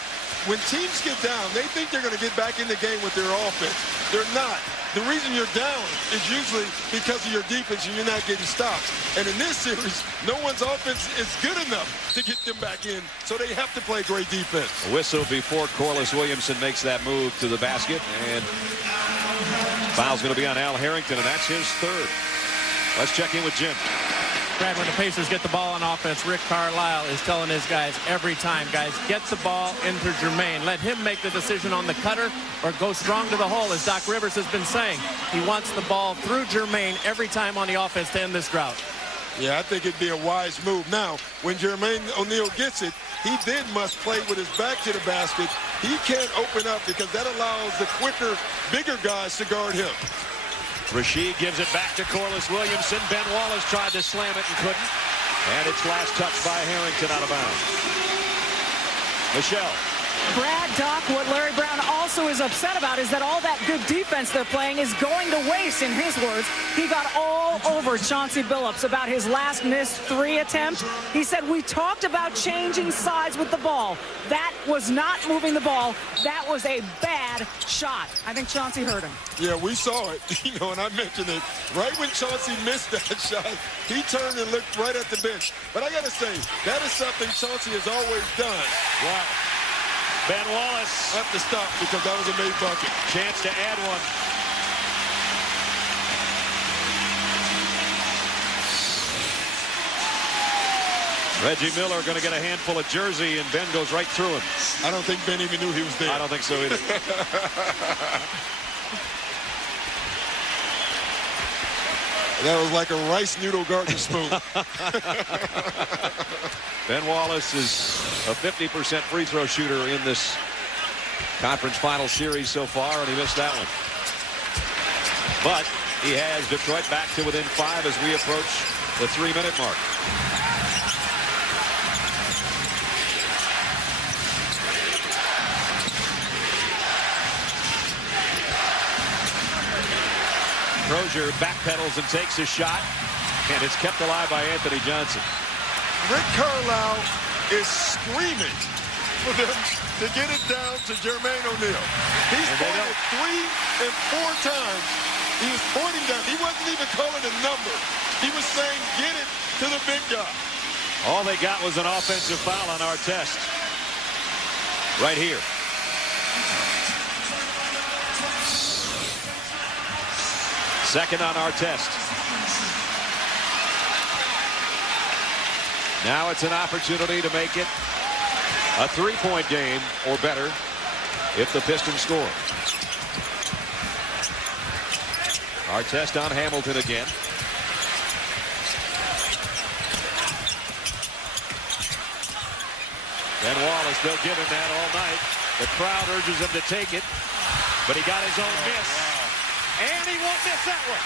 When teams get down, they think they're going to get back in the game with their offense. They're not. the reason you're down is usually because of your defense and you're not getting stops. And in this series, no one's offense is good enough to get them back in, so they have to play great defense. A whistle before Corliss Williamson makes that move to the basket, and foul's going to be on Al Harrington, and that's his third. Let's check in with Jim. Brad, when the Pacers get the ball on offense, Rick Carlisle is telling his guys every time, guys, get the ball into Jermaine. Let him make the decision on the cutter or go strong to the hole, as Doc Rivers has been saying. He wants the ball through Jermaine every time on the offense to end this drought. Yeah, I think it'd be a wise move. Now, when Jermaine O'Neal gets it, he then must play with his back to the basket. He can't open up because that allows the quicker, bigger guys to guard him. Rasheed gives it back to Corliss Williamson. Ben Wallace tried to slam it and couldn't. And it's last touched by Harrington out of bounds. Michelle. Brad, Doc, what Larry Brown also is upset about is that all that good defense they're playing is going to waste, in his words. He got all over Chauncey Billups about his last missed 3 attempt. He said, we talked about changing sides with the ball. That was not moving the ball. That was a bad shot. I think Chauncey hurt him. Yeah, we saw it, and I mentioned it. Right when Chauncey missed that shot, he turned and looked right at the bench. But I got to say, that is something Chauncey has always done. Wow. Ben Wallace. Have to stop because that was a made bucket. Chance to add one. Reggie Miller going to get a handful of jersey, and Ben goes right through him. I don't think Ben even knew he was there. I don't think so either. That was like a rice noodle garden spoon. Ben Wallace is a 50% free throw shooter in this conference final series so far, and he missed that one. But he has Detroit back to within 5 as we approach the 3-minute mark. Crozier backpedals and takes a shot, and it's kept alive by Anthony Johnson. Rick Carlisle is screaming for them to get it down to Jermaine O'Neal. He's pointed 3 and 4 times. He was pointing down. He wasn't even calling a number. He was saying, get it to the big guy. All they got was an offensive foul on Artest. Right here. Second on Artest. Now it's an opportunity to make it a 3-point game or better if the Pistons score. Artest on Hamilton again. Ben Wallace, they'll give him that all night. The crowd urges him to take it, but he got his own miss. And he won't miss that one.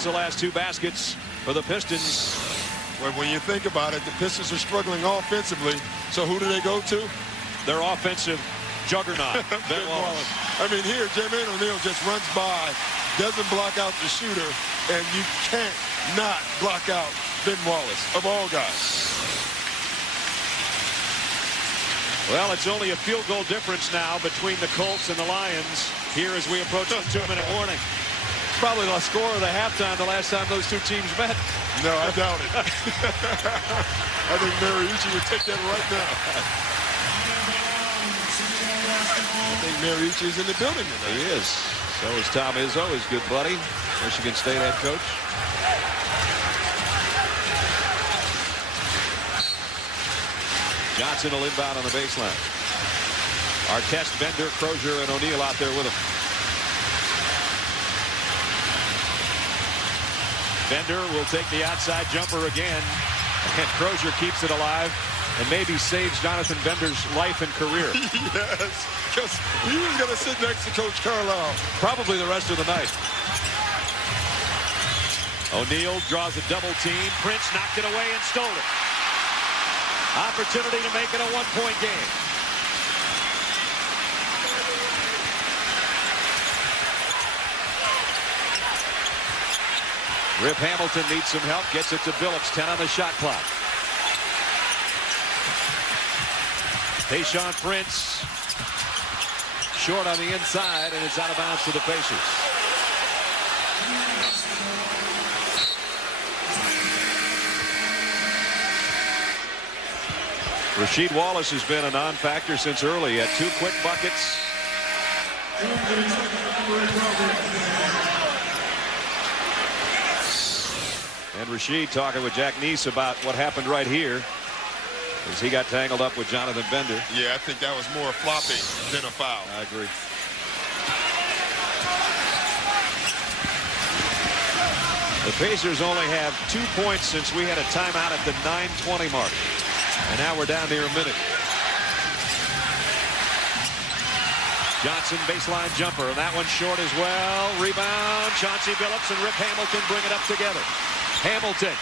The last 2 baskets for the Pistons. Well, when you think about it, the Pistons are struggling offensively. So who do they go to? Their offensive juggernaut, Ben Wallace. I mean, here, Jermaine O'Neal just runs by, doesn't block out the shooter, and you can't not block out Ben Wallace, of all guys. Well, it's only a field goal difference now between the Colts and the Lions here as we approach the 2-minute warning. Probably the score of the halftime the last time those 2 teams met. No, I doubt it. I think Mariucci would take that right now. I think Mariucci is in the building tonight. He is. So is Tom Izzo, his good buddy, Michigan State head coach. Johnson will inbound on the baseline. Artest, Bender, Crozier, and O'Neal out there with him. Bender will take the outside jumper again, and Crozier keeps it alive and maybe saves Jonathan Bender's life and career. Yes, because he was going to sit next to Coach Carlisle. Probably the rest of the night. O'Neal draws a double team. Prince knocked it away and stole it. Opportunity to make it a 1-point game. Rip Hamilton needs some help. Gets it to Billups. 10 on the shot clock. Tayshaun Prince short on the inside, and it's out of bounds to the Pacers. Rasheed Wallace has been a non-factor since early. He had 2 quick buckets. And Rasheed talking with Jack Neese about what happened right here as he got tangled up with Jonathan Bender. Yeah, I think that was more flopping than a foul. I agree. The Pacers only have 2 points since we had a timeout at the 9:20 mark. And now we're down near a minute. Johnson baseline jumper, and that one's short as well. Rebound, Chauncey Billups and Rip Hamilton bring it up together. Hamilton,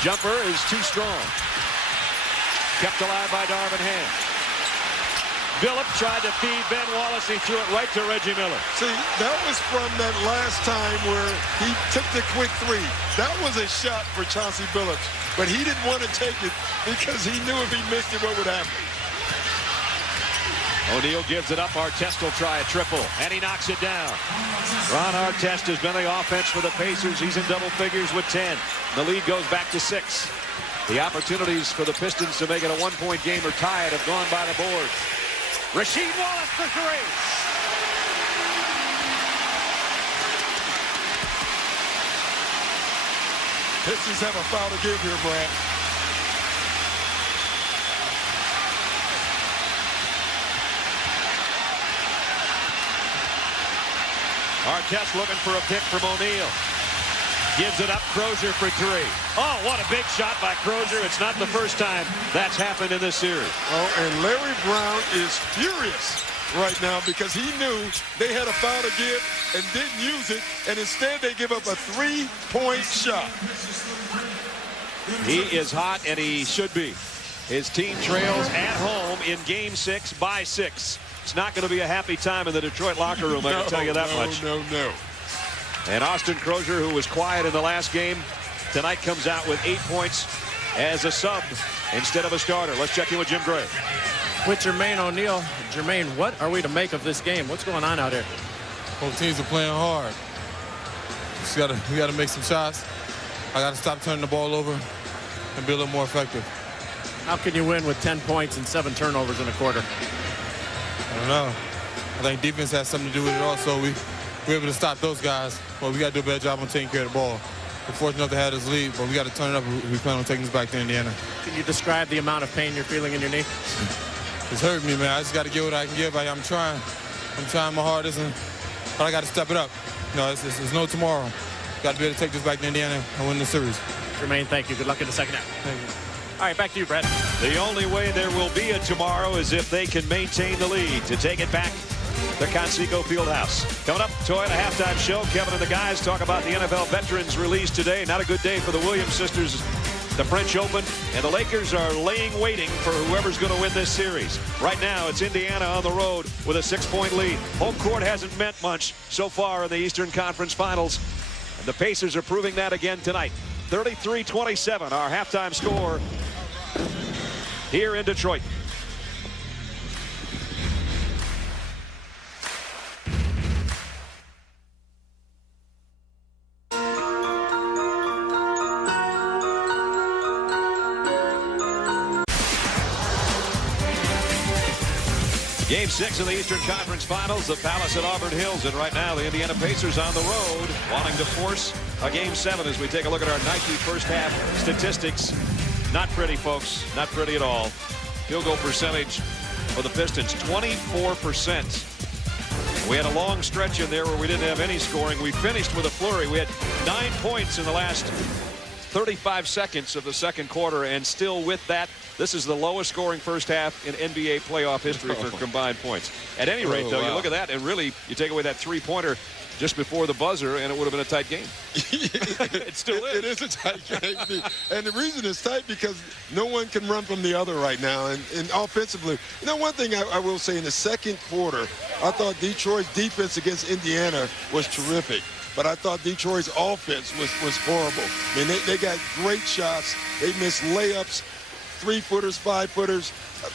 jumper is too strong. Kept alive by Darvin Ham. Billups tried to feed Ben Wallace. He threw it right to Reggie Miller. See, that was from that last time where he took the quick 3. That was a shot for Chauncey Billups, but he didn't want to take it because he knew if he missed it, what would happen. O'Neal gives it up. Artest will try a triple, and he knocks it down. Ron Artest has been the offense for the Pacers. He's in double figures with 10. The lead goes back to 6. The opportunities for the Pistons to make it a 1-point game or tie it have gone by the boards. Rasheed Wallace for 3. Pistons have a foul to give here, Brad. Artest looking for a pick from O'Neal. Gives it up. Crozier for 3. Oh, what a big shot by Crozier. It's not the first time that's happened in this series. Oh, and Larry Brown is furious right now because he knew they had a foul to give and didn't use it, and instead they give up a 3-point shot. He is hot, and he should be. His team trails at home in Game 6 by 6. It's not going to be a happy time in the Detroit locker room, I can tell you that much. No. And Austin Crozier, who was quiet in the last game, tonight comes out with 8 points as a sub instead of a starter. Let's check in with Jim Gray. With Jermaine O'Neal. Jermaine, what are we to make of this game? What's going on out here? Both teams are playing hard. We got to make some shots. I got to stop turning the ball over and be a little more effective. How can you win with 10 points and 7 turnovers in a quarter? I don't know. I think defense has something to do with it also. We're able to stop those guys, but we got to do a better job on taking care of the ball. We're fortunate enough to have this lead, but we got to turn it up. We plan on taking this back to Indiana. Can you describe the amount of pain you're feeling in your knee? It's hurting me, man. I just got to get what I can give. I'm trying my hardest, but I got to step it up. It's no tomorrow. Got to be able to take this back to Indiana and win the series. Jermaine, thank you. Good luck in the second half. Thank you. All right, back to you, Brad. The only way there will be a tomorrow is if they can maintain the lead to take it back to Conseco Fieldhouse. Coming up, Toyota halftime show. Kevin and the guys talk about the NFL veterans release today. Not a good day for the Williams sisters, the French Open, and the Lakers are waiting for whoever's going to win this series. Right now, it's Indiana on the road with a 6-point lead. Home court hasn't meant much so far in the Eastern Conference Finals, and the Pacers are proving that again tonight. 33-27, our halftime score here in Detroit. Game 6 of the Eastern Conference Finals, the Palace at Auburn Hills. And right now, the Indiana Pacers on the road, wanting to force a Game 7 as we take a look at our Nike first half statistics. Not pretty, folks. Not pretty at all. Field goal percentage for the Pistons, 24%. We had a long stretch in there where we didn't have any scoring. We finished with a flurry. We had 9 points in the last 35 seconds of the second quarter, and still with that, this is the lowest scoring first half in NBA playoff history for combined points. At any rate, though, you look at that, and really, you take away that three-pointer just before the buzzer, and it would have been a tight game. It still is. It is a tight game. And the reason it's tight because no one can run from the other right now. And offensively, one thing I will say, in the second quarter, I thought Detroit's defense against Indiana was terrific. but I thought Detroit's offense was horrible. I mean, they got great shots. They missed layups, 3-footers, 5-footers.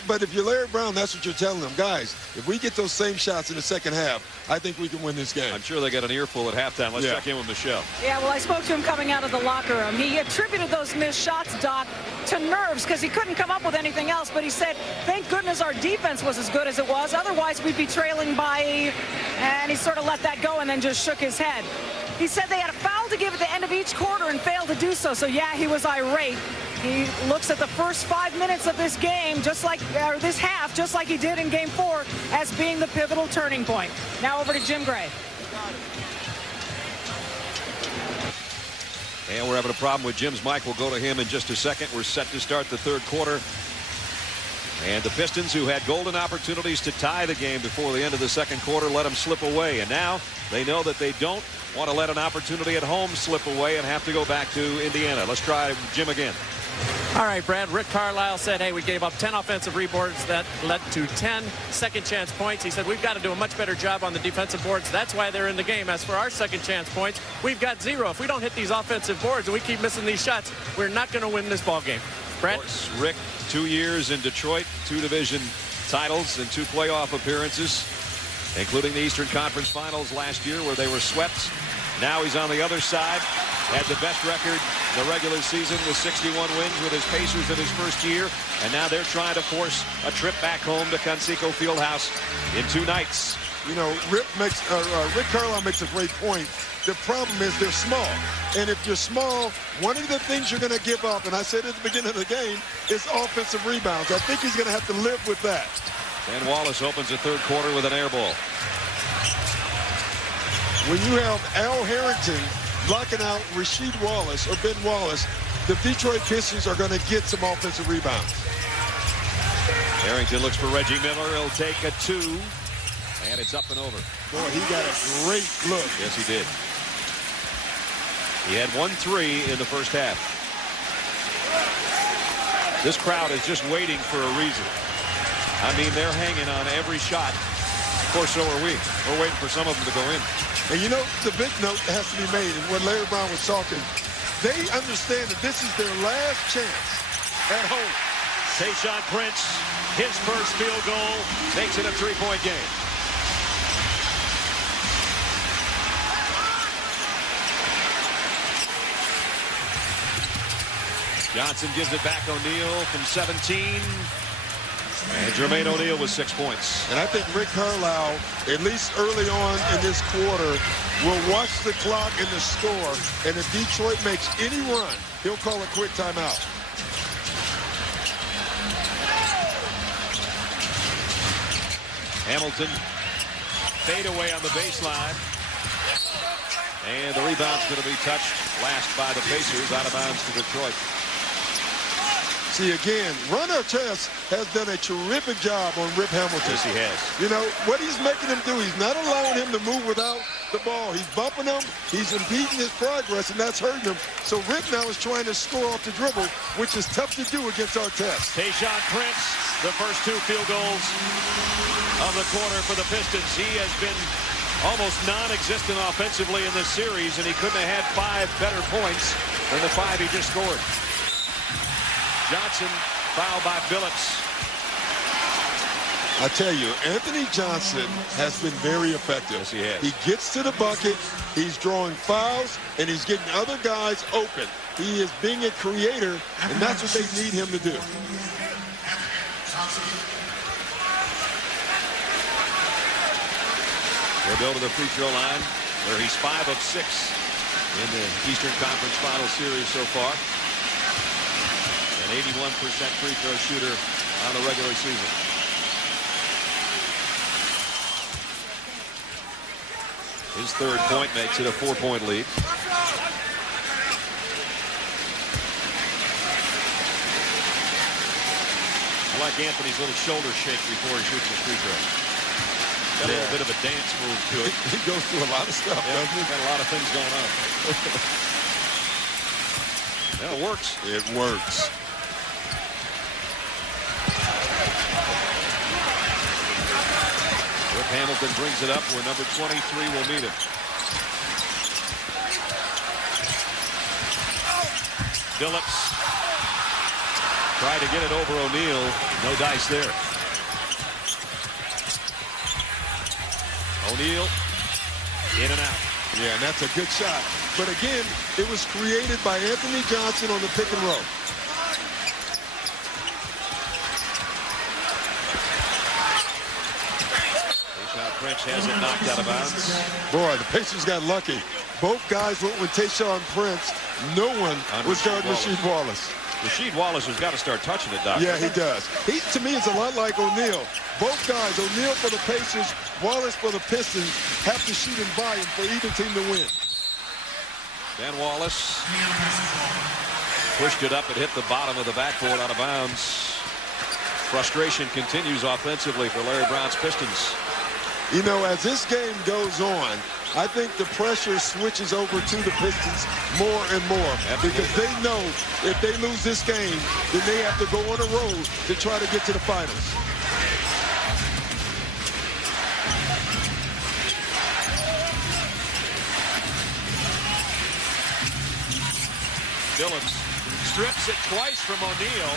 But if you're Larry Brown, that's what you're telling them. Guys, if we get those same shots in the second half, I think we can win this game. I'm sure they got an earful at halftime. Let's check in with Michelle. Yeah, well, I spoke to him coming out of the locker room. He attributed those missed shots, Doc, to nerves because he couldn't come up with anything else. But he said, thank goodness our defense was as good as it was. Otherwise, we'd be trailing by, and he sort of let that go and then just shook his head. He said they had a foul to give at the end of each quarter and failed to do so. So, yeah, he was irate. He looks at the first 5 minutes of this game, just like, or this half, just like he did in Game 4, as being the pivotal turning point. Now over to Jim Gray. And we're having a problem with Jim's mic. We'll go to him in just a second. We're set to start the third quarter. And the Pistons, who had golden opportunities to tie the game before the end of the second quarter, let them slip away. And now they know that they don't want to let an opportunity at home slip away and have to go back to Indiana. Let's try Jim again. All right, Brad. Rick Carlisle said, hey, we gave up 10 offensive rebounds that led to 10 second chance points. He said, we've got to do a much better job on the defensive boards. That's why they're in the game. As for our second chance points, we've got 0. If we don't hit these offensive boards and we keep missing these shots, we're not going to win this ball game. Brad? Of course, Rick, 2 years in Detroit, 2 division titles and 2 playoff appearances, including the Eastern Conference Finals last year where they were swept. Now he's on the other side. Had the best record in the regular season with 61 wins with his Pacers in his first year. And now they're trying to force a trip back home to Conseco Fieldhouse in 2 nights. You know, Rick Carlisle makes a great point. The problem is they're small. And if you're small, one of the things you're going to give up, and I said at the beginning of the game, is offensive rebounds. I think he's going to have to live with that. Dan Wallace opens the third quarter with an air ball. When you have Al Harrington blocking out Rasheed Wallace or Ben Wallace, the Detroit Pistons are going to get some offensive rebounds. Harrington looks for Reggie Miller. He'll take a 2. And it's up and over. Boy, he got a great look. Yes, he did. He had 1 3 in the first half. This crowd is just waiting for a reason. I mean, they're hanging on every shot. Of course, so are we. We're waiting for some of them to go in. And you know, the big note has to be made, and when Larry Brown was talking, they understand that this is their last chance at home. Tayshaun Prince, his first field goal, makes it a 3-point game. Johnson gives it back. O'Neal from 17. And Jermaine O'Neal with 6 points. And I think Rick Carlisle, at least early on in this quarter, will watch the clock and the score. And if Detroit makes any run, he'll call a quick timeout. Hamilton, fade away on the baseline. And the rebound's going to be touched last by the Pacers, out of bounds to Detroit. See, again, Ron Artest has done a terrific job on Rip Hamilton. Yes, he has. You know, what he's making him do, he's not allowing him to move without the ball. He's bumping him. He's impeding his progress, and that's hurting him. So Rip now is trying to score off the dribble, which is tough to do against Artest. Tayshaun Prince, the first 2 field goals of the quarter for the Pistons. He has been almost non-existent offensively in this series, and he couldn't have had 5 better points than the 5 he just scored. Johnson, fouled by Billups. I tell you, Anthony Johnson has been very effective. Yes, he has. He gets to the bucket, he's drawing fouls, and he's getting other guys open. He is being a creator, and that's what they need him to do. He'll go to the free throw line, where he's 5 of 6 in the Eastern Conference Final Series so far. An 81% free throw shooter on the regular season. His 3rd point makes it a 4-point lead. I like Anthony's little shoulder shake before he shoots his free throw. Got a little bit of a dance move to it. He goes through a lot of stuff, doesn't he? Got a lot of things going on. Well, it works. It works. Rip Hamilton brings it up where number 23 will meet him. Phillips tried to get it over O'Neal. No dice there. O'Neal in and out. Yeah, and that's a good shot. But again, it was created by Anthony Johnson on the pick and roll. Prince has it knocked out of bounds. Boy, the Pacers got lucky. Both guys went with Tayshaun Prince. No one was guarding Rasheed Wallace. Rasheed Wallace has got to start touching it, Doc. Yeah, he does. He, to me, is a lot like O'Neal. Both guys, O'Neal for the Pacers, Wallace for the Pistons, have to shoot in volume for either team to win. Ben Wallace pushed it up and hit the bottom of the backboard out of bounds. Frustration continues offensively for Larry Brown's Pistons. You know, as this game goes on, I think the pressure switches over to the Pistons more and more. Absolutely. Because they know if they lose this game, then they have to go on a road to try to get to the finals. Phillips strips it twice from O'Neal.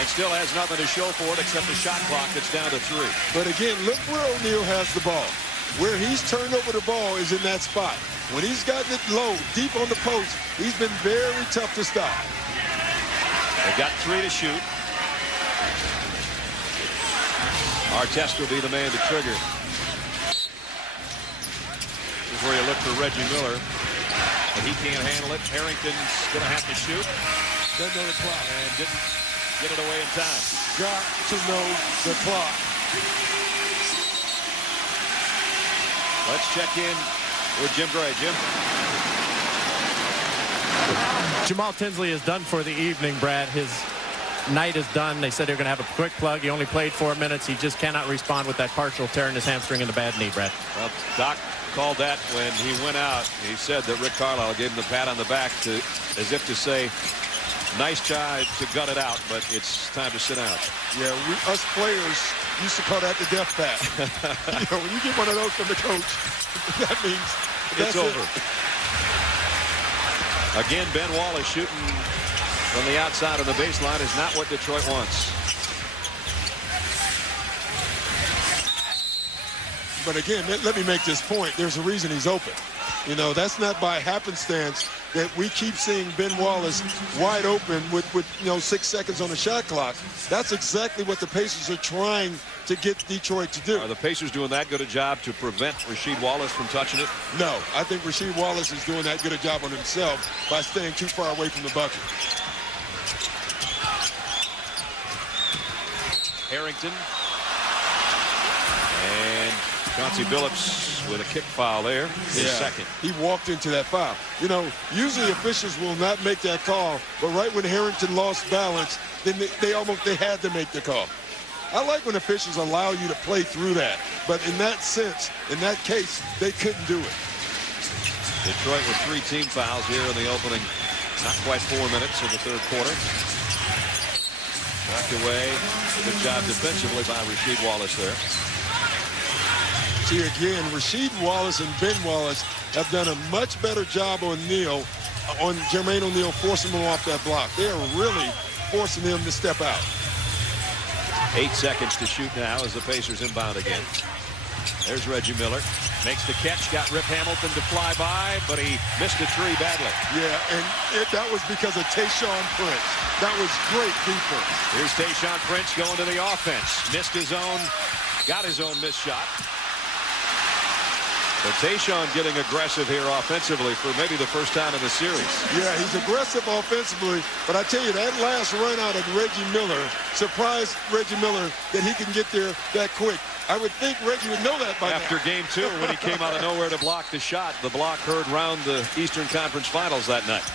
And still has nothing to show for it except a shot clock that's down to 3. But again, look where O'Neal has the ball. Where he's turned over the ball is in that spot. When he's gotten it low, deep on the post, he's been very tough to stop. They've got 3 to shoot. Artest will be the man to trigger. This is where you look for Reggie Miller. But he can't handle it. Harrington's going to have to shoot. Doesn't know the clock. And didn't get it away in time. Got to know the clock. Let's check in with Jim Gray. Jim? Jamal Tinsley is done for the evening, Brad. His night is done. They said they're going to have a quick plug. He only played 4 minutes. He just cannot respond with that partial tear in his hamstring and the bad knee, Brad. Well, Doc called that when he went out. He said that Rick Carlisle gave him the pat on the back as if to say, nice try to gut it out, but it's time to sit down. Yeah, us players used to call that the death pat. You know, when you get one of those from the coach, that means it's over. Again, Ben Wallace shooting from the outside of the baseline is not what Detroit wants. But again, let me make this point. There's a reason he's open. You know, that's not by happenstance that we keep seeing Ben Wallace wide open with 6 seconds on the shot clock. That's exactly what the Pacers are trying to get Detroit to do. Are the Pacers doing that good a job to prevent Rasheed Wallace from touching it? No, I think Rasheed Wallace is doing that good a job on himself by staying too far away from the bucket. Harrington. And Chauncey Billups with a kick foul there. His second. He walked into that foul. You know, usually officials will not make that call, but right when Harrington lost balance, then they had to make the call. I like when officials allow you to play through that, but in that sense, in that case, they couldn't do it. Detroit with 3 team fouls here in the opening, not quite 4 minutes of the third quarter. Knocked away. Good job defensively by Rasheed Wallace there. See, again, Rasheed Wallace and Ben Wallace have done a much better job on Jermaine O'Neal, forcing him off that block. They are really forcing him to step out. 8 seconds to shoot now as the Pacers inbound again. There's Reggie Miller. Makes the catch, got Rip Hamilton to fly by, but he missed a tree badly. Yeah, and that was because of Tayshaun Prince. That was great defense. Here's Tayshaun Prince going to the offense. Missed his own, got his own missed shot. But Tayshaun getting aggressive here offensively for maybe the first time in the series. Yeah, he's aggressive offensively, but I tell you, that last run out of Reggie Miller surprised Reggie Miller that he can get there that quick. I would think Reggie would know that by After now. game 2, when he came out of nowhere to block the shot, the block heard round the Eastern Conference Finals that night.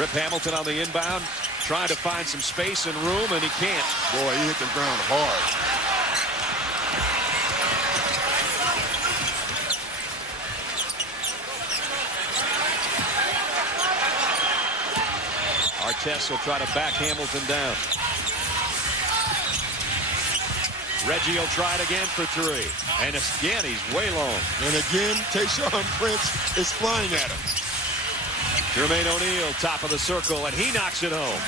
Rip Hamilton on the inbound, trying to find some space and room, and he can't. Boy, he hit the ground hard. Artest will try to back Hamilton down. Reggie will try it again for 3. And again, he's way long. And again, Tayshaun Prince is flying at him. Jermaine O'Neal, top of the circle, and he knocks it home.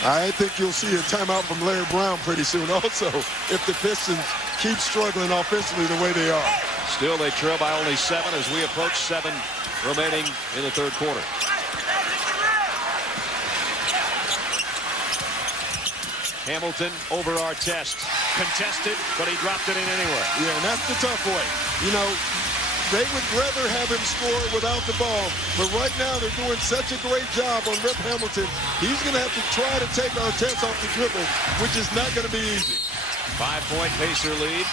I think you'll see a timeout from Larry Brown pretty soon also if the Pistons keep struggling offensively the way they are. Still, they trail by only 7 as we approach 7 remaining in the third quarter. Hamilton over Artest. Contested, but he dropped it in anyway. Yeah, and that's the tough way. You know, they would rather have him score without the ball, but right now they're doing such a great job on Rip Hamilton. He's going to have to try to take Artest off the dribble, which is not going to be easy. 5-point Pacer lead.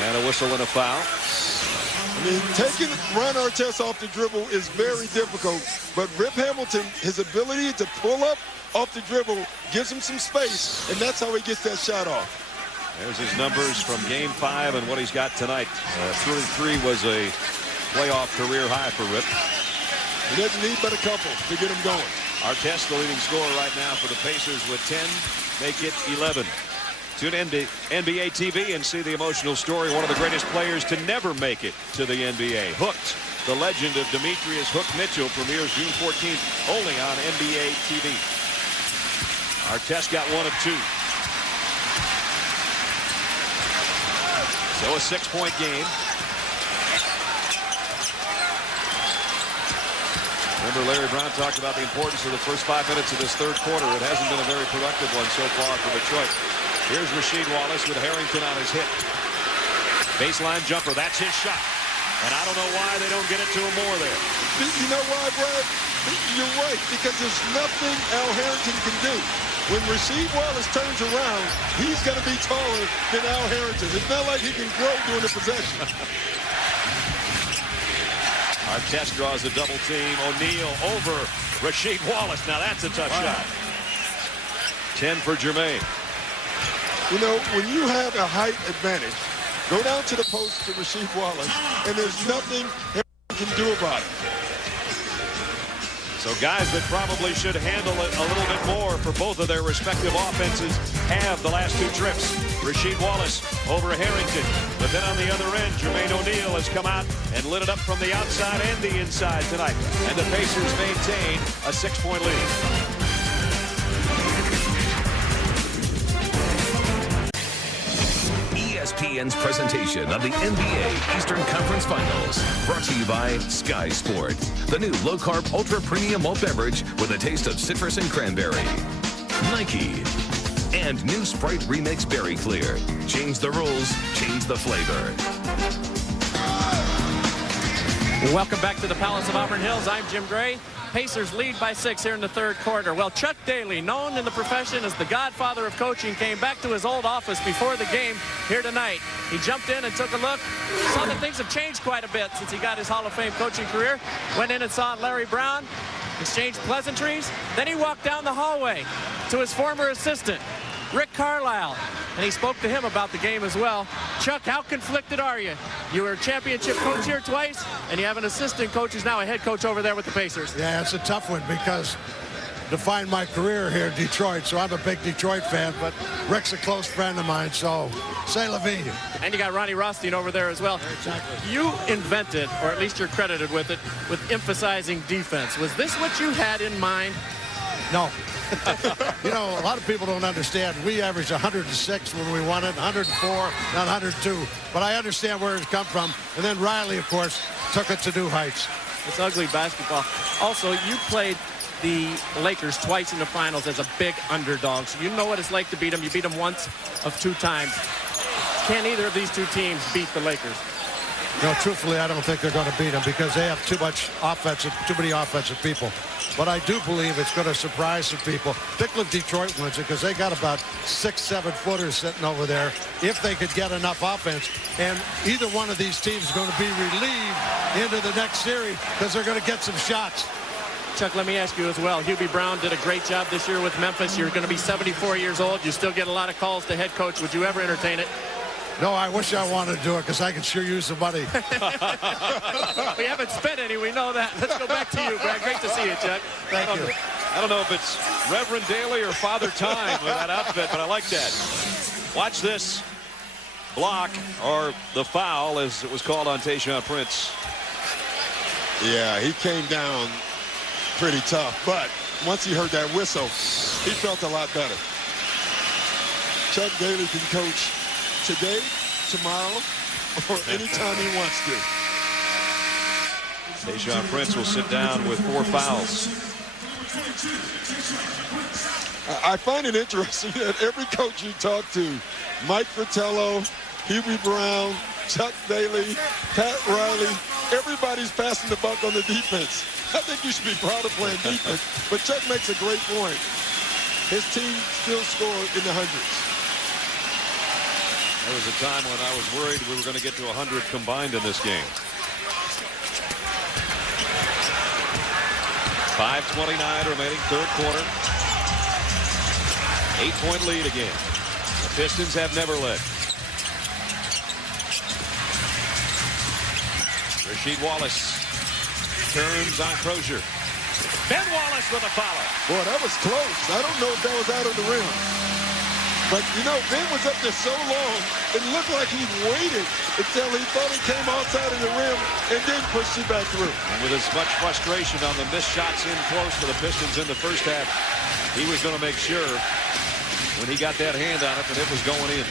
And a whistle and a foul. I mean, taking Ron Artest off the dribble is very difficult, but Rip Hamilton, his ability to pull up off the dribble gives him some space, and that's how he gets that shot off. There's his numbers from Game 5 and what he's got tonight. 3 was a playoff career high for Rip. He doesn't need but a couple to get him going. Artest, the leading scorer right now for the Pacers with 10, make it 11. Tune in to NBA TV and see the emotional story. One of the greatest players to never make it to the NBA. Hooked, the legend of Demetrius Hook Mitchell, premieres June 14th only on NBA TV. Artest got 1 of 2. So a 6-point game. Remember, Larry Brown talked about the importance of the first 5 minutes of this third quarter. It hasn't been a very productive one so far for Detroit. Here's Rasheed Wallace with Harrington on his hip. Baseline jumper, that's his shot. And I don't know why they don't get it to him more there. You know why, Brad? You're right, because there's nothing Al Harrington can do. When Rasheed Wallace turns around, he's going to be taller than Al Harrington. It's not like he can grow during the possession. Artest draws a double team. O'Neal over Rasheed Wallace. Now that's a tough shot. 10 for Jermaine. You know, when you have a height advantage, go down to the post to Rasheed Wallace, and there's nothing Harrington can do about it. So guys that probably should handle it a little bit more for both of their respective offenses have the last 2 trips. Rasheed Wallace over Harrington. But then on the other end, Jermaine O'Neal has come out and lit it up from the outside and the inside tonight. And the Pacers maintain a 6-point lead. ESPN's presentation of the NBA Eastern Conference Finals, brought to you by Sky Sport, the new low-carb ultra-premium malt beverage with a taste of citrus and cranberry. Nike, and new Sprite Remix Berry Clear. Change the rules, change the flavor. Welcome back to the Palace of Auburn Hills. I'm Jim Gray. Pacers lead by 6 here in the third quarter. Well, Chuck Daly, known in the profession as the godfather of coaching, came back to his old office before the game here tonight. He jumped in and took a look, saw that things have changed quite a bit since he got his Hall of Fame coaching career. Went in and saw Larry Brown, exchanged pleasantries. Then he walked down the hallway to his former assistant, Rick Carlisle, and he spoke to him about the game as well. Chuck, how conflicted are you? You were a championship coach here twice, and you have an assistant coach who's now a head coach over there with the Pacers. Yeah, it's a tough one because defined my career here in Detroit, so I'm a big Detroit fan, but Rick's a close friend of mine, so say la vie. And you got Ronnie Rothstein over there as well. Exactly. You invented, or at least you're credited with it, with emphasizing defense. Was this what you had in mind? No. You know, a lot of people don't understand. We averaged 106 when we won it, 104, not 102. But I understand where it's come from. And then Riley, of course, took it to new heights. It's ugly basketball. Also, you played the Lakers twice in the finals as a big underdog. So you know what it's like to beat them. You beat them once of 2 times. Can either of these 2 teams beat the Lakers? No, truthfully, I don't think they're going to beat them because they have too many offensive people. But I do believe it's going to surprise some people, particularly if Detroit wins it, because they got about 6-7 footers sitting over there if they could get enough offense. And either one of these teams is going to be relieved into the next series because they're going to get some shots. Chuck, let me ask you as well. Hubie Brown did a great job this year with Memphis. You're going to be 74 years old. You still get a lot of calls to head coach. Would you ever entertain it? No, I wish I wanted to do it because I could sure use the money. We haven't spent any. We know that. Let's go back to you, Brad. Great to see you, Chuck. Thank you. I don't know if it's Reverend Daly or Father Time with that outfit, but I like that. Watch this block, or the foul, as it was called on Tayshaun Prince. Yeah, he came down pretty tough, but once he heard that whistle, he felt a lot better. Chuck Daly can coach today, tomorrow, or anytime he wants to. Tayshaun Prince will sit down with 4 fouls. I find it interesting that every coach you talk to, Mike Fratello, Hubie Brown, Chuck Daly, Pat Riley, everybody's passing the buck on the defense. I think you should be proud of playing defense, but Chuck makes a great point. His team still scored in the hundreds. There was a time when I was worried we were going to get to 100 combined in this game. 5:29 remaining, third quarter. 8-point lead again. The Pistons have never led. Rasheed Wallace turns on Crozier. Ben Wallace with a foul. Boy, that was close. I don't know if that was out of the rim. But, you know, Ben was up there so long, it looked like he waited until he thought he came outside of the rim and then pushed it back through. And with as much frustration on the missed shots in close for the Pistons in the first half, he was going to make sure when he got that hand on it that it was going in.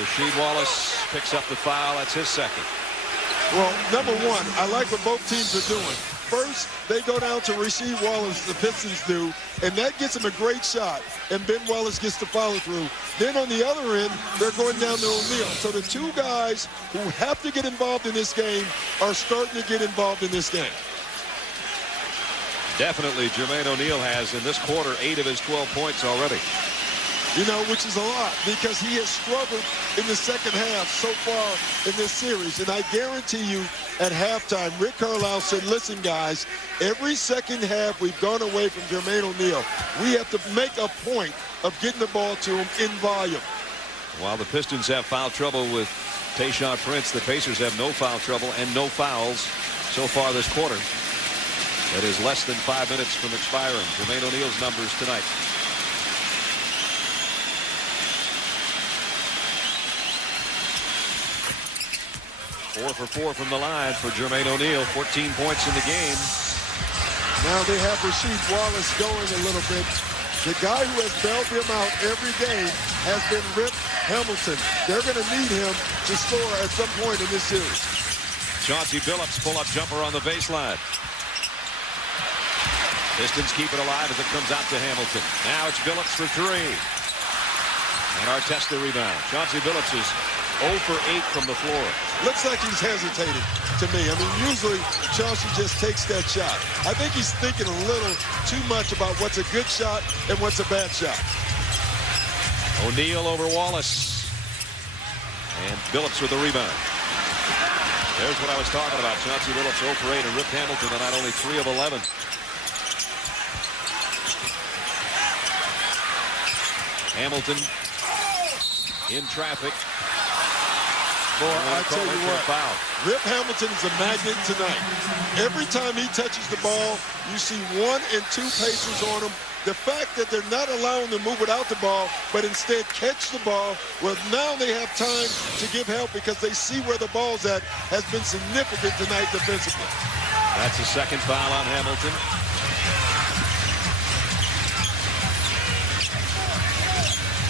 Rasheed Wallace picks up the foul. That's his second. Well, number one, I like what both teams are doing. First, they go down to Rasheed Wallace, the Pistons do, and that gets him a great shot, and Ben Wallace gets the follow through. Then on the other end, they're going down to O'Neal. So the two guys who have to get involved in this game are starting to get involved in this game. Definitely, Jermaine O'Neal has, in this quarter, 8 of his 12 points already. You know, which is a lot because he has struggled in the second half so far in this series. And I guarantee you at halftime, Rick Carlisle said, listen, guys, every second half we've gone away from Jermaine O'Neal. We have to make a point of getting the ball to him in volume. While the Pistons have foul trouble with Tayshaun Prince, the Pacers have no foul trouble and no fouls so far this quarter. That is less than 5 minutes from expiring. Jermaine O'Neal's numbers tonight. 4 for 4 from the line for Jermaine O'Neal. 14 points in the game. Now they have Rasheed Wallace going a little bit. The guy who has bailed them out every game has been Rip Hamilton. They're going to need him to score at some point in this series. Chauncey Billups pull-up jumper on the baseline. Pistons keep it alive as it comes out to Hamilton. Now it's Billups for 3. And Artest the rebound. Chauncey Billups is 0 for 8 from the floor. Looks like he's hesitating to me. I mean, usually Chauncey just takes that shot. I think he's thinking a little too much about what's a good shot and what's a bad shot. O'Neal over Wallace. And Billups with the rebound. There's what I was talking about. Chauncey Billups 0 for 8 and Rip Hamilton tonight only 3 of 11. Hamilton in traffic. Boy, I tell you what, Rip Hamilton is a magnet tonight. Every time he touches the ball, you see 1 and 2 Pacers on him. The fact that they're not allowing them to move without the ball, but instead catch the ball, well, now they have time to give help because they see where the ball's at, has been significant tonight defensively. That's the second foul on Hamilton.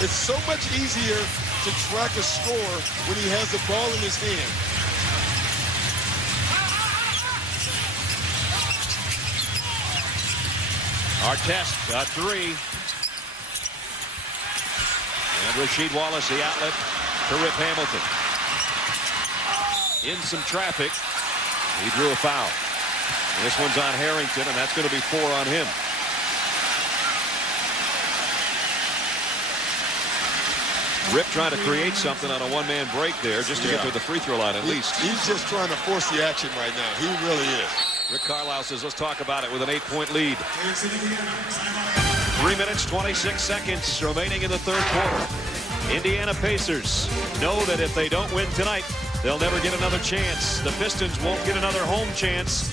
It's so much easier to track a score when he has the ball in his hand. Artest got 3. And Rasheed Wallace the outlet to Rip Hamilton. In some traffic. He drew a foul. And this one's on Harrington, and that's going to be 4 on him. Rip trying to create something on a one-man break there just to get to the free throw line at least. He's just trying to force the action right now. He really is. Rick Carlisle says, let's talk about it with an 8-point lead. 3 minutes, 26 seconds remaining in the third quarter. Indiana Pacers know that if they don't win tonight, they'll never get another chance. The Pistons won't get another home chance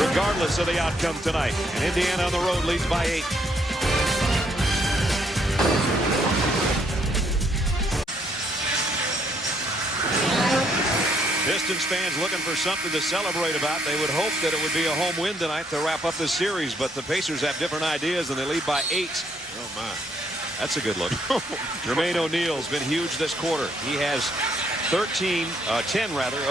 regardless of the outcome tonight. And Indiana on the road leads by 8. Pistons fans looking for something to celebrate about. They would hope that it would be a home win tonight to wrap up this series, but the Pacers have different ideas, and they lead by 8. Oh, my. That's a good look. Jermaine O'Neal's been huge this quarter. He has 10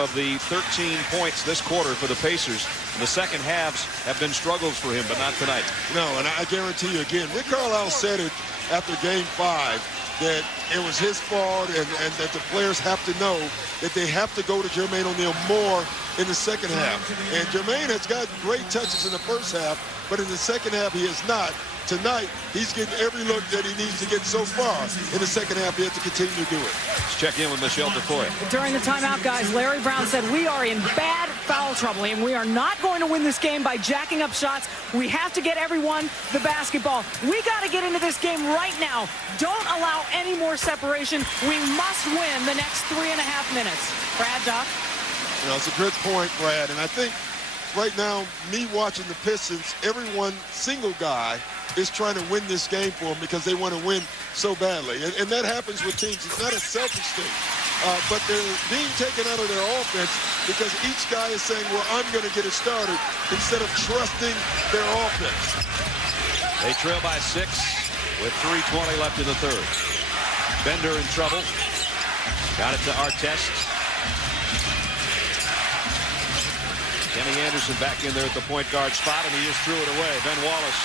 of the 13 points this quarter for the Pacers. And the second halves have been struggles for him, but not tonight. No, and I guarantee you again, Rick Carlisle said it after Game 5 that it was his fault and that the players have to know that they have to go to Jermaine O'Neal more in the second half. And Jermaine has gotten great touches in the first half, but in the second half he has not. Tonight, he's getting every look that he needs to get so far. In the second half, he has to continue to do it. Let's check in with Michelle Tafoya. During the timeout, guys, Larry Brown said, we are in bad foul trouble, and we are not going to win this game by jacking up shots. We have to get everyone the basketball. We got to get into this game right now. Don't allow any more separation. We must win the next 3.5 minutes. Brad, Doc? You know, it's a good point, Brad, and I think right now, me watching the Pistons, everyone, single guy, is trying to win this game for them because they want to win so badly. And that happens with teams. It's not a selfish thing. But they're being taken out of their offense because each guy is saying, well, I'm going to get it started instead of trusting their offense. They trail by 6 with 3:20 left in the third. Bender in trouble. Got it to Artest. Kenny Anderson back in there at the point guard spot, and he just threw it away. Ben Wallace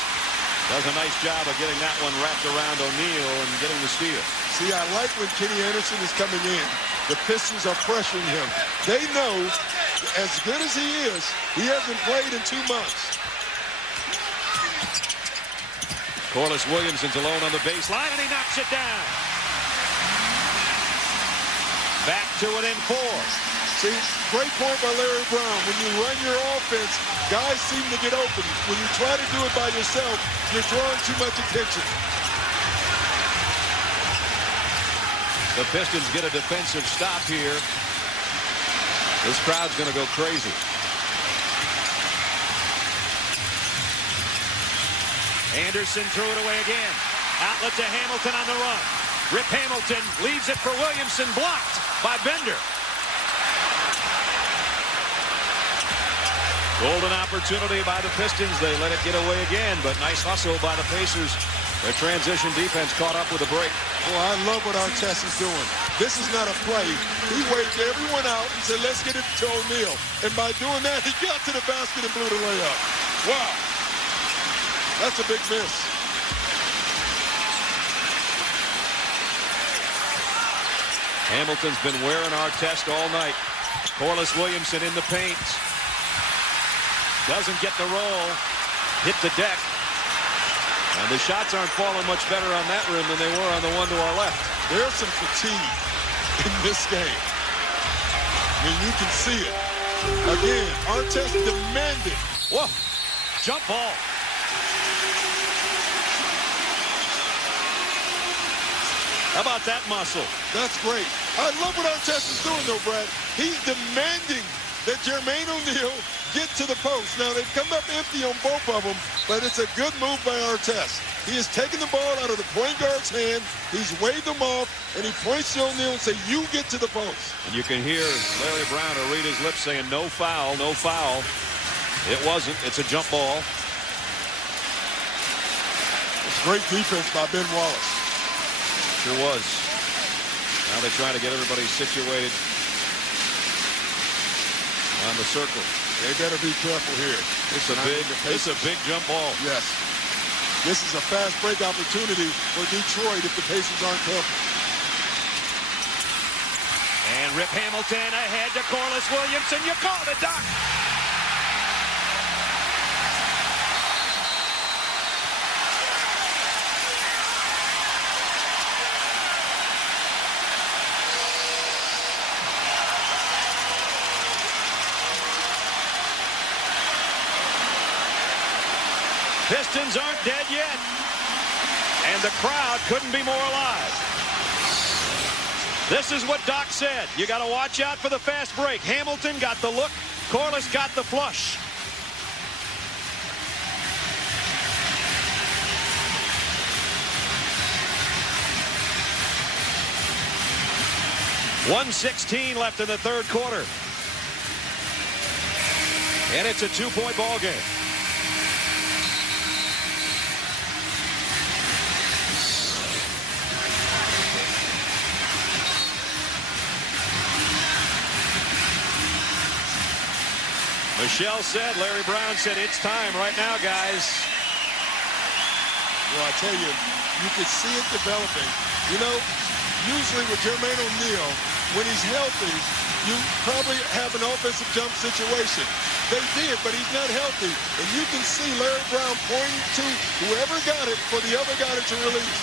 does a nice job of getting that one wrapped around O'Neal and getting the steal. See, I like when Kenny Anderson is coming in. The Pistons are pressuring him. They know, as good as he is, he hasn't played in 2 months. Corliss Williamson's alone on the baseline, and he knocks it down. Back to it in 4. See, great point by Larry Brown. When you run your offense, guys seem to get open. When you try to do it by yourself, you're drawing too much attention. The Pistons get a defensive stop here. This crowd's going to go crazy. Anderson threw it away again. Outlet to Hamilton on the run. Rip Hamilton leaves it for Williamson, blocked by Bender. Golden opportunity by the Pistons. They let it get away again, but nice hustle by the Pacers. Their transition defense caught up with a break. Boy, I love what Artest is doing. This is not a play. He waved everyone out and said, let's get it to O'Neal. And by doing that, he got to the basket and blew the layup. Wow. That's a big miss. Hamilton's been wearing Artest all night. Corliss Williamson in the paint. Doesn't get the roll. Hit the deck. And the shots aren't falling much better on that rim than they were on the one to our left. There's some fatigue in this game. I mean, you can see it. Again, Artest demanded. Whoa. Jump ball. How about that muscle? That's great. I love what Artest is doing, though, Brad. He's demanding that Jermaine O'Neal get to the post. Now, they've come up empty on both of them, but it's a good move by Artest. He has taken the ball out of the point guard's hand. He's waved them off, and he points to O'Neal and says, you get to the post. And you can hear Larry Brown or read his lips saying, no foul, no foul. It wasn't. It's a jump ball. It's great defense by Ben Wallace. Sure was. Now they're trying to get everybody situated on the circle. They better be careful here. It's a big jump ball. Yes. This is a fast break opportunity for Detroit if the Pacers aren't careful. And Rip Hamilton ahead to Corliss Williamson. You called it, Doc. Pistons aren't dead yet. And the crowd couldn't be more alive. This is what Doc said. You got to watch out for the fast break. Hamilton got the look. Corliss got the flush. .116 left in the third quarter. And it's a 2-point ball game. Michelle said, Larry Brown said, it's time right now, guys. Well, I tell you, you could see it developing. You know, usually with Jermaine O'Neal, when he's healthy, you probably have an offensive jump situation. They did, but he's not healthy. And you can see Larry Brown pointing to whoever got it for the other guy to release.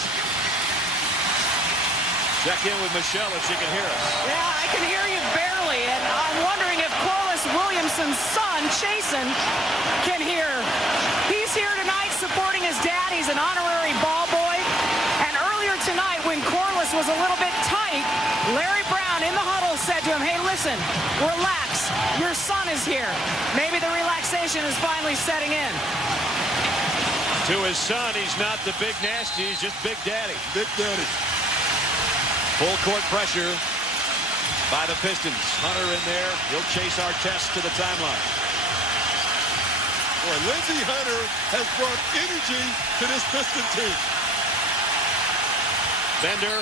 Check in with Michelle if she can hear us. Yeah, I can hear you barely, and I'm wondering if Corliss Williamson's son, Chasen, can hear. He's here tonight supporting his dad. He's an honorary ball boy. And earlier tonight, when Corliss was a little bit tight, Larry Brown in the huddle said to him, hey, listen, relax. Your son is here. Maybe the relaxation is finally setting in. To his son, he's not the big nasty. He's just Big Daddy. Big Daddy. Full court pressure by the Pistons. Hunter in there. He'll chase Artest to the timeline. Boy, Lindsey Hunter has brought energy to this Piston team. Bender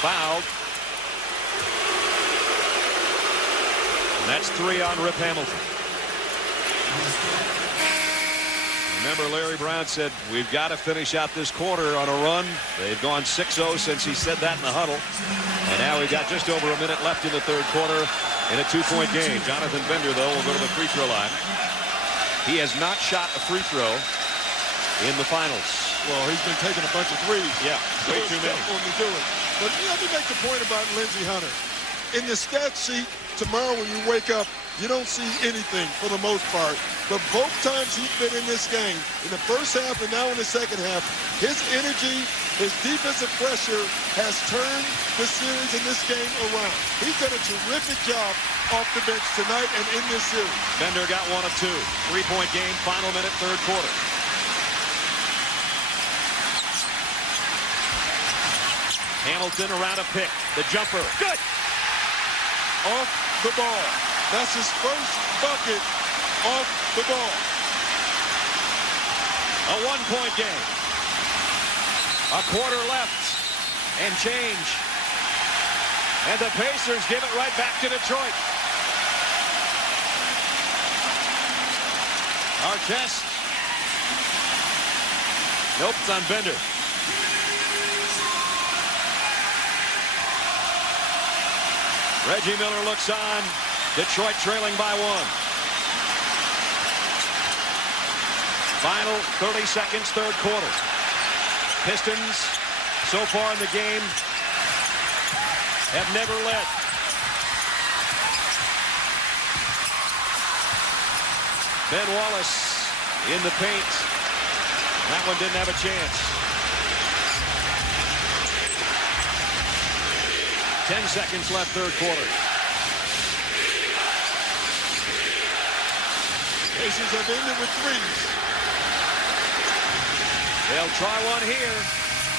fouled. And that's 3 on Rip Hamilton. Remember, Larry Brown said, we've got to finish out this quarter on a run. They've gone 6-0 since he said that in the huddle. And now we've got just over a minute left in the third quarter in a 2-point game. Jonathan Bender, though, will go to the free throw line. He has not shot a free throw in the finals. Well, he's been taking a bunch of threes. Yeah, way too many. To do it. But let me make the point about Lindsey Hunter. In the stat sheet tomorrow when you wake up, you don't see anything for the most part. But both times he's been in this game, in the first half and now in the second half, his energy, his defensive pressure has turned the series in this game around. He's done a terrific job off the bench tonight and in this series. Bender got 1 of 2. 3-point game, final minute, third quarter. Hamilton around a pick. The jumper. Good. Off the ball. That's his first bucket off the ball. A 1-point game. A quarter left and change. And the Pacers give it right back to Detroit. Artest. Nope, it's on Bender. Reggie Miller looks on. Detroit trailing by 1. Final 30 seconds, third quarter. Pistons, so far in the game, have never led. Ben Wallace in the paint. That one didn't have a chance. 10 seconds left, third quarter. Pacers have ended with threes. They'll try one here,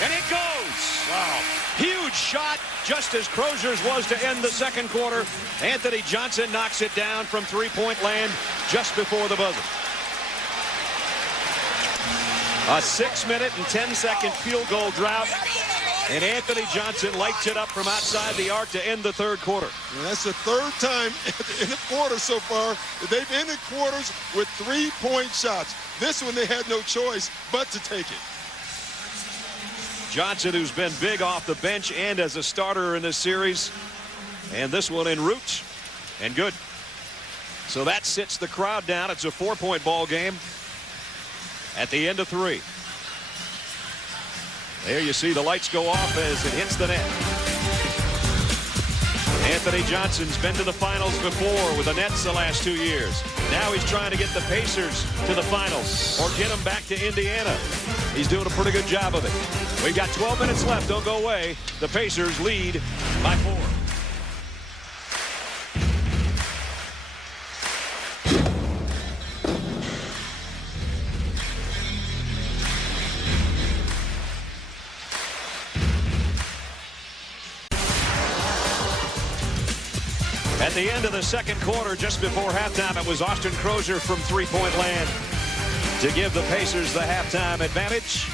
and it goes. Wow. Huge shot, just as Crozier's was to end the second quarter. Anthony Johnson knocks it down from three-point land just before the buzzer. A 6-minute and 10-second field goal drought. And Anthony Johnson lights it up from outside the arc to end the third quarter. And that's the third time in the quarter so far that they've ended quarters with three-point shots. This one they had no choice but to take it. Johnson, who's been big off the bench and as a starter in this series. And this one en route and good. So that sits the crowd down. It's a 4-point ball game at the end of 3. There you see the lights go off as it hits the net. Anthony Johnson's been to the finals before with the Nets the last 2 years. Now he's trying to get the Pacers to the finals or get them back to Indiana. He's doing a pretty good job of it. We've got 12 minutes left. Don't go away. The Pacers lead by 4. At At the end of the second quarter, just before halftime, it was Austin Crozier from three-point land to give the Pacers the halftime advantage.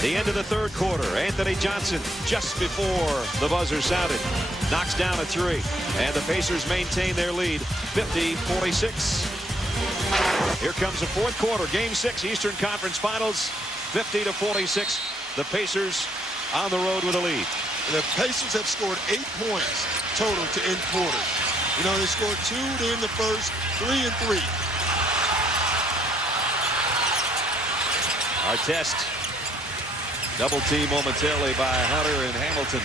The end of the third quarter, Anthony Johnson, just before the buzzer sounded, knocks down a three, and the Pacers maintain their lead, 50-46. Here comes the fourth quarter, Game 6, Eastern Conference Finals, 50-46. The Pacers on the road with a lead. The Pacers have scored 8 points total to end quarter. You know, they scored 2 to end the first, 3 and 3. Artest, double team momentarily by Hunter and Hamilton.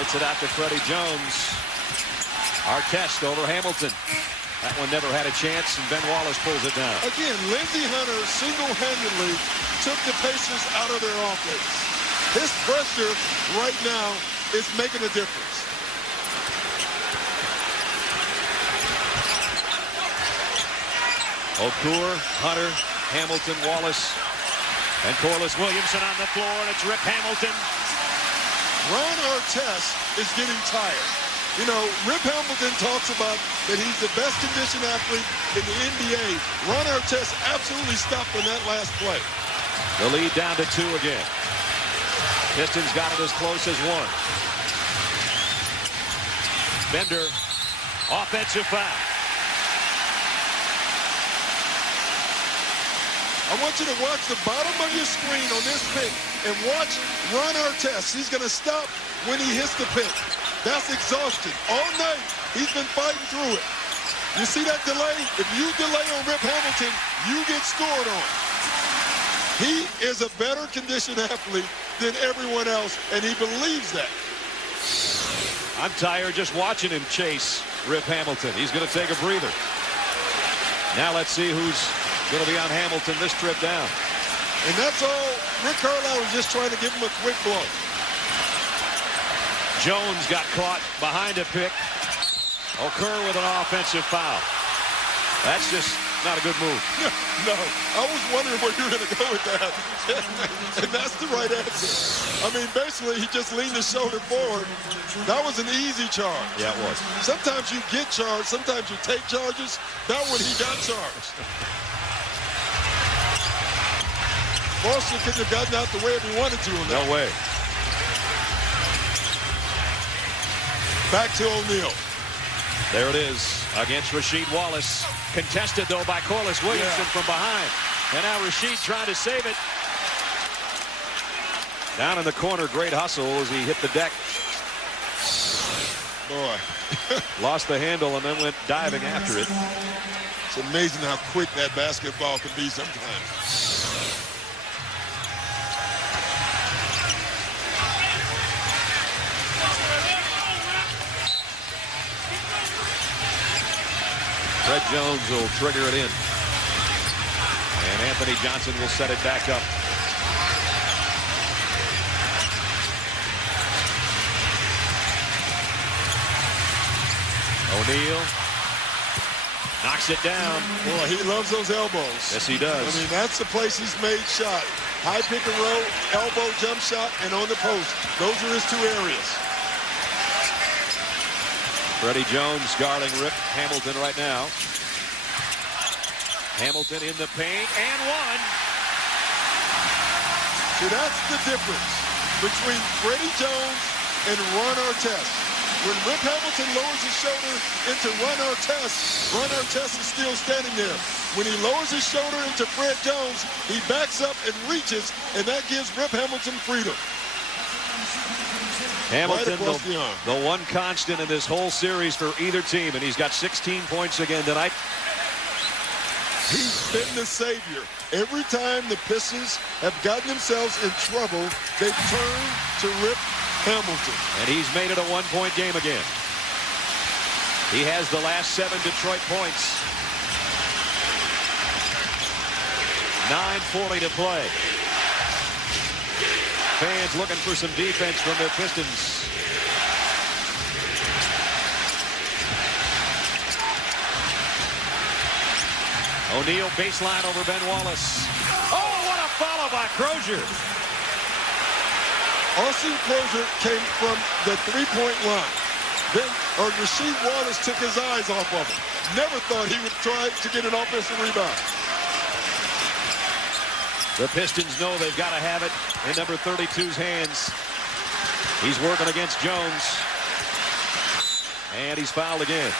Gets it out to Freddie Jones. Artest over Hamilton. That one never had a chance, and Ben Wallace pulls it down. Again, Lindsey Hunter single-handedly took the Pacers out of their offense. His pressure right now is making a difference. Okur, Hunter, Hamilton, Wallace, and Corliss Williamson on the floor, and it's Rip Hamilton. Ron Artest is getting tired. You know, Rip Hamilton talks about that he's the best conditioned athlete in the NBA. Ron Artest absolutely stopped on that last play. The lead down to 2 again. Pistons got it as close as 1. Bender, offensive foul. I want you to watch the bottom of your screen on this pick and watch Ron Artest. He's going to stop when he hits the pick. That's exhaustion. All night, he's been fighting through it. You see that delay? If you delay on Rip Hamilton, you get scored on. He is a better conditioned athlete than everyone else, and he believes that. I'm tired just watching him chase Rip Hamilton. He's going to take a breather. Now let's see who's going to be on Hamilton this trip down. And that's all. Rick Carlisle was just trying to give him a quick blow. Jones got caught behind a pick. Okur with an offensive foul. That's just not a good move. No, I was wondering where you were going to go with that. And that's the right answer. I mean, basically, he just leaned his shoulder forward. That was an easy charge. Yeah, it was. Sometimes you get charged. Sometimes you take charges. That one, he got charged. Boston couldn't have gotten out the way if he wanted to. No way. Back to O'Neal. There it is against Rasheed Wallace. Contested, though, by Corliss Williamson from behind. And now Rasheed trying to save it. Down in the corner, great hustle as he hit the deck. Boy. Lost the handle and then went diving after it. It's amazing how quick that basketball can be sometimes. Fred Jones will trigger it in. And Anthony Johnson will set it back up. O'Neal knocks it down. Boy, he loves those elbows. Yes, he does. I mean, that's the place he's made shot. High pick and roll, elbow jump shot, and on the post. Those are his 2 areas. Freddie Jones guarding Rip Hamilton right now. Hamilton in the paint and one. See, that's the difference between Freddie Jones and Ron Artest. When Rip Hamilton lowers his shoulder into Ron Artest is still standing there. When he lowers his shoulder into Fred Jones, he backs up and reaches, and that gives Rip Hamilton freedom. Hamilton, the one constant in this whole series for either team, and he's got 16 points again tonight. He's been the savior. Every time the Pistons have gotten themselves in trouble, they've turned to Rip Hamilton. And he's made it a one-point game again. He has the last 7 Detroit points. 9:40 to play. Fans looking for some defense from the Pistons. O'Neal baseline over Ben Wallace. Oh, what a follow by Crozier. Austin Crozier came from the three-point line. Then Rasheed Wallace took his eyes off of him. Never thought he would try to get an offensive rebound. The Pistons know they've got to have it in number 32's hands. He's working against Jones. And he's fouled again.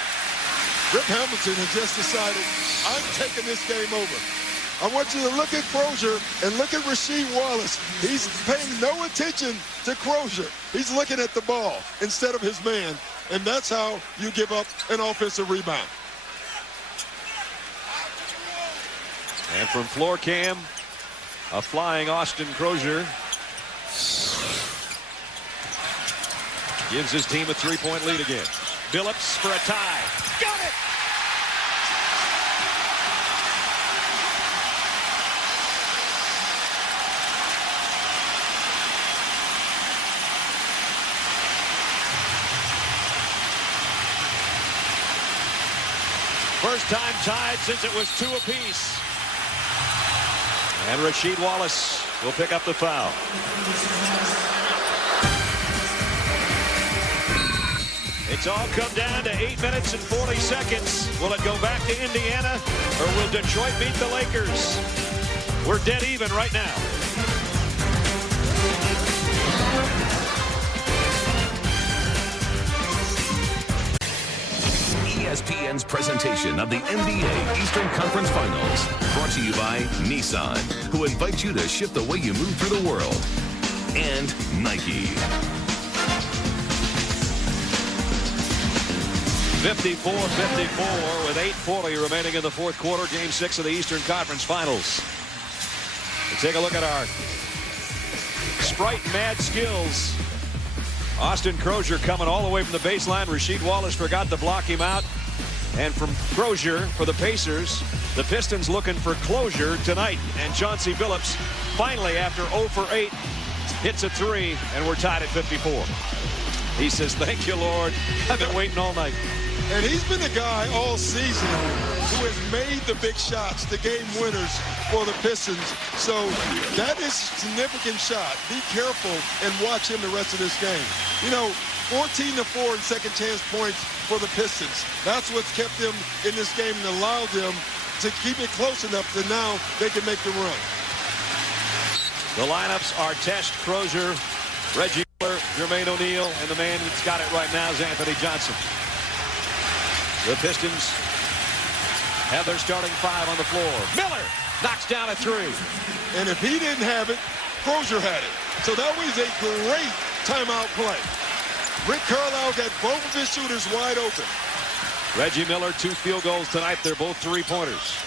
Rip Hamilton has just decided, I'm taking this game over. I want you to look at Crozier and look at Rasheed Wallace. He's paying no attention to Crozier. He's looking at the ball instead of his man. And that's how you give up an offensive rebound. And from floor cam, a flying Austin Crozier gives his team a 3-point lead again. Billups for a tie. Got it! First time tied since it was 2 apiece. And Rasheed Wallace will pick up the foul. It's all come down to 8 minutes and 40 seconds. Will it go back to Indiana, or will Detroit beat the Lakers? We're dead even right now. ESPN's presentation of the NBA Eastern Conference Finals, brought to you by Nissan, who invites you to shift the way you move through the world, and Nike. 54-54 with 8:40 remaining in the fourth quarter. Game 6 of the Eastern Conference Finals. We'll take a look at our Sprite mad skills. Austin Crozier coming all the way from the baseline. Rasheed Wallace forgot to block him out. And from Crozier for the Pacers, the Pistons looking for closure tonight. And Chauncey Billups finally, after 0 for 8, hits a 3, and we're tied at 54. He says, thank you, Lord. I've been waiting all night. And he's been a guy all season who has made the big shots, the game winners for the Pistons. So that is a significant shot. Be careful and watch him the rest of this game. You know, 14-4 in second chance points for the Pistons. That's what's kept them in this game and allowed them to keep it close enough that now they can make the run. The lineups are Artest, Crozier, Reggie Miller, Jermaine O'Neal, and the man that's got it right now is Anthony Johnson. The Pistons have their starting 5 on the floor. Miller knocks down a 3. And if he didn't have it, Crozier had it. So that was a great timeout play. Rick Carlisle got both of his shooters wide open. Reggie Miller, 2 field goals tonight. They're both 3-pointers.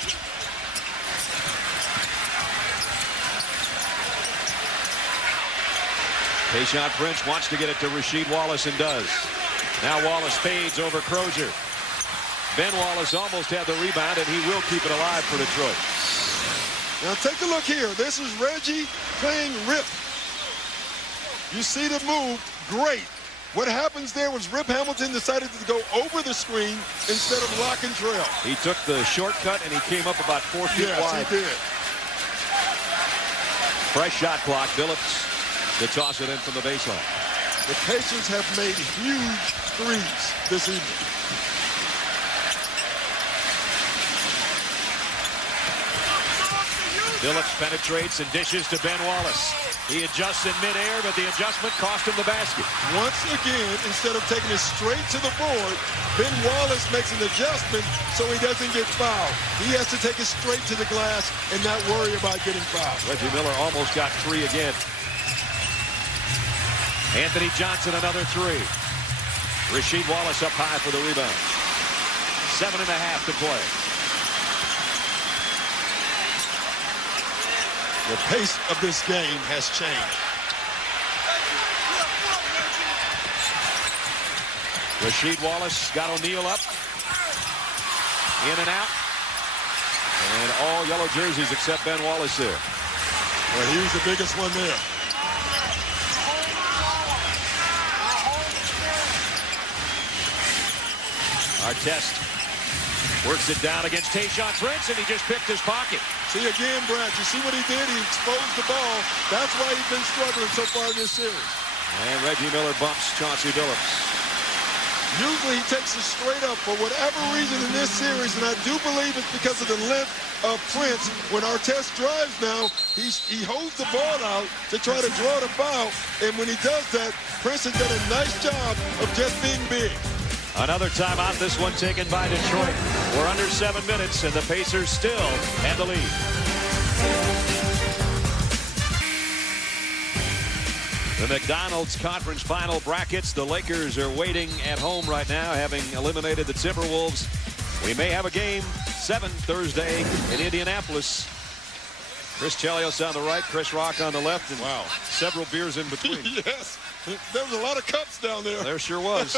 Tayshaun Prince wants to get it to Rasheed Wallace and does. Now Wallace fades over Crozier. Ben Wallace almost had the rebound, and he will keep it alive for Detroit. Now take a look here. This is Reggie playing Rip. You see the move, great. What happens there was Rip Hamilton decided to go over the screen instead of lock and trail. He took the shortcut, and he came up about 4 feet wide. Yes, he did. Fresh shot clock. Billups to toss it in from the baseline. The Pacers have made huge threes this evening. Billups penetrates and dishes to Ben Wallace. He adjusts in midair, but the adjustment cost him the basket. Once again, instead of taking it straight to the board, Ben Wallace makes an adjustment so he doesn't get fouled. He has to take it straight to the glass and not worry about getting fouled. Reggie Miller almost got 3 again. Anthony Johnson, another 3. Rasheed Wallace up high for the rebound. 7.5 to play. The pace of this game has changed. Rasheed Wallace got O'Neal up. In and out. And all yellow jerseys except Ben Wallace there. Well, he was the biggest one there. Artest works it down against Tayshaun Prince, and he just picked his pocket. See again, Brad, you see what he did? He exposed the ball. That's why he's been struggling so far in this series. And Reggie Miller bumps Chauncey Billups. Usually he takes it straight up for whatever reason in this series, and I do believe it's because of the length of Prince. When Artest drives now, he holds the ball out to try to draw the foul, and when he does that, Prince has done a nice job of just being big. Another timeout, this one taken by Detroit. We're under 7 minutes, and the Pacers still have the lead. The McDonald's Conference Final brackets. The Lakers are waiting at home right now, having eliminated the Timberwolves. We may have a game 7 Thursday in Indianapolis. Chris Chelios on the right, Chris Rock on the left, and wow, several beers in between. Yes, there was a lot of cups down there. There sure was.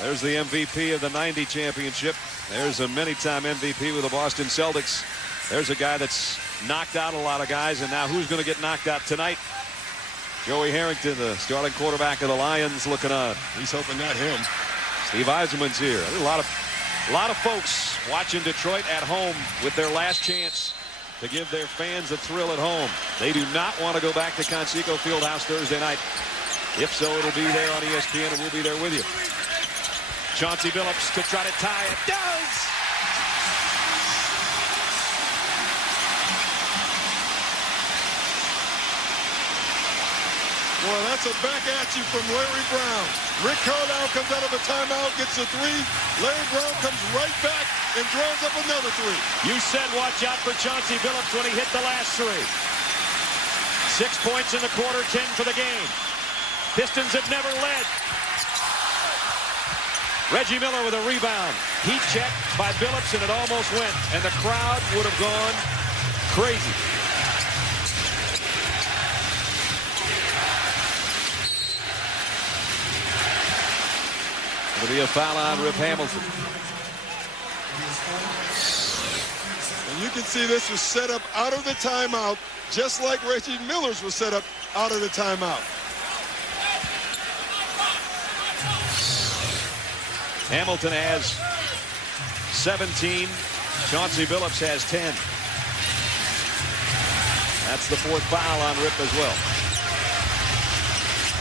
There's the MVP of the '90 championship. There's a many-time MVP with the Boston Celtics. There's a guy that's knocked out a lot of guys, and now who's going to get knocked out tonight? Joey Harrington, the starting quarterback of the Lions, looking on. He's hoping not him. Steve Eisenman's here. A lot of folks watching Detroit at home with their last chance to give their fans a thrill at home. They do not want to go back to Conseco Fieldhouse Thursday night. If so, it'll be there on ESPN, and we'll be there with you. Chauncey Billups to try to tie it. Does! Well, that's a back at you from Larry Brown. Rick Carlisle comes out of a timeout, gets a three. Larry Brown comes right back and draws up another three. You said watch out for Chauncey Billups when he hit the last three. 6 points in the quarter, 10 for the game. Pistons have never led. Reggie Miller with a rebound. Heat check by Billups, and it almost went. And the crowd would have gone crazy. It'll be a foul on Rip Hamilton. And you can see this was set up out of the timeout, just like Reggie Miller's was set up out of the timeout. Hamilton has 17. Chauncey Billups has 10. That's the fourth foul on Rip as well.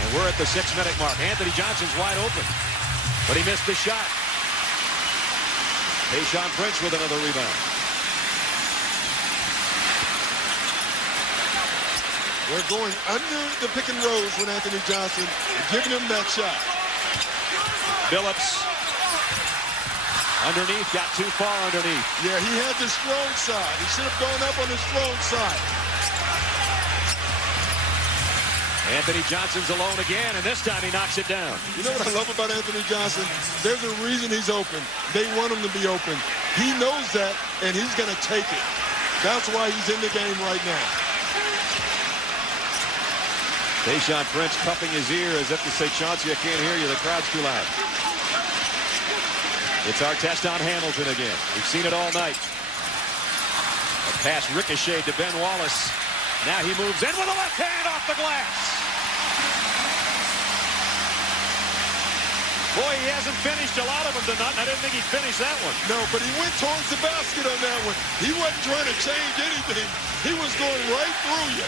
And we're at the 6-minute mark. Anthony Johnson's wide open, but he missed the shot. Tayshaun Prince with another rebound. We're going under the pick and rolls with Anthony Johnson, giving him that shot. Billups underneath, got too far underneath. Yeah, he had the strong side. He should have gone up on the strong side. Anthony Johnson's alone again, and this time he knocks it down. You know what I love about Anthony Johnson? There's a reason he's open. They want him to be open. He knows that, and he's going to take it. That's why he's in the game right now. Tayshaun Prince cupping his ear as if to say, Chauncey, I can't hear you. The crowd's too loud. It's Artest on Hamilton again. We've seen it all night. A pass ricocheted to Ben Wallace. Now he moves in with a left hand off the glass. Boy, he hasn't finished a lot of them tonight. I didn't think he'd finish that one. No, but he went towards the basket on that one. He wasn't trying to change anything. He was going right through you.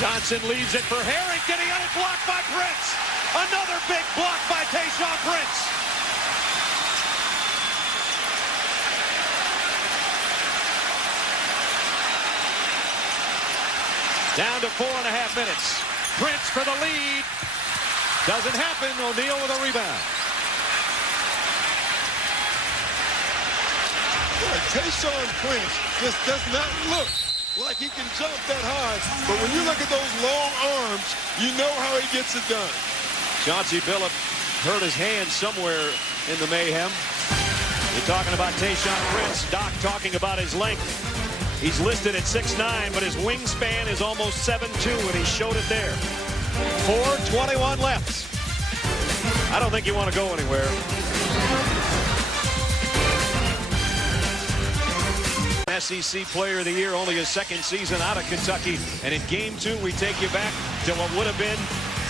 Johnson leaves it for Harrington. He got it blocked by Prince. Another big block by Tayshaun Prince. Down to 4.5 minutes. Prince for the lead. Doesn't happen. O'Neal with a rebound. Boy, Tayshaun Prince just does not look like he can jump that high. But when you look at those long arms, you know how he gets it done. Chauncey Billups hurt his hand somewhere in the mayhem. You're talking about Tayshaun Prince. Doc talking about his length. He's listed at 6'9", but his wingspan is almost 7'2", and he showed it there. 4:21 left. I don't think you want to go anywhere. SEC Player of the Year, only his second season out of Kentucky. And in Game 2, we take you back to what would have been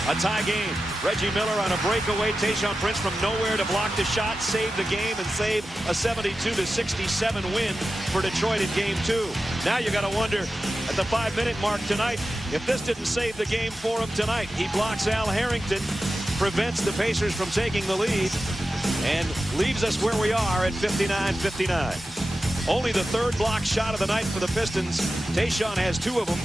A tie game. Reggie Miller on a breakaway. Tayshaun Prince from nowhere to block the shot, save the game, and save a 72-67 win for Detroit in Game 2. Now you got to wonder at the 5-minute mark tonight if this didn't save the game for him tonight. He blocks Al Harrington, prevents the Pacers from taking the lead, and leaves us where we are at 59-59. Only the third block shot of the night for the Pistons. Tayshaun has 2 of them,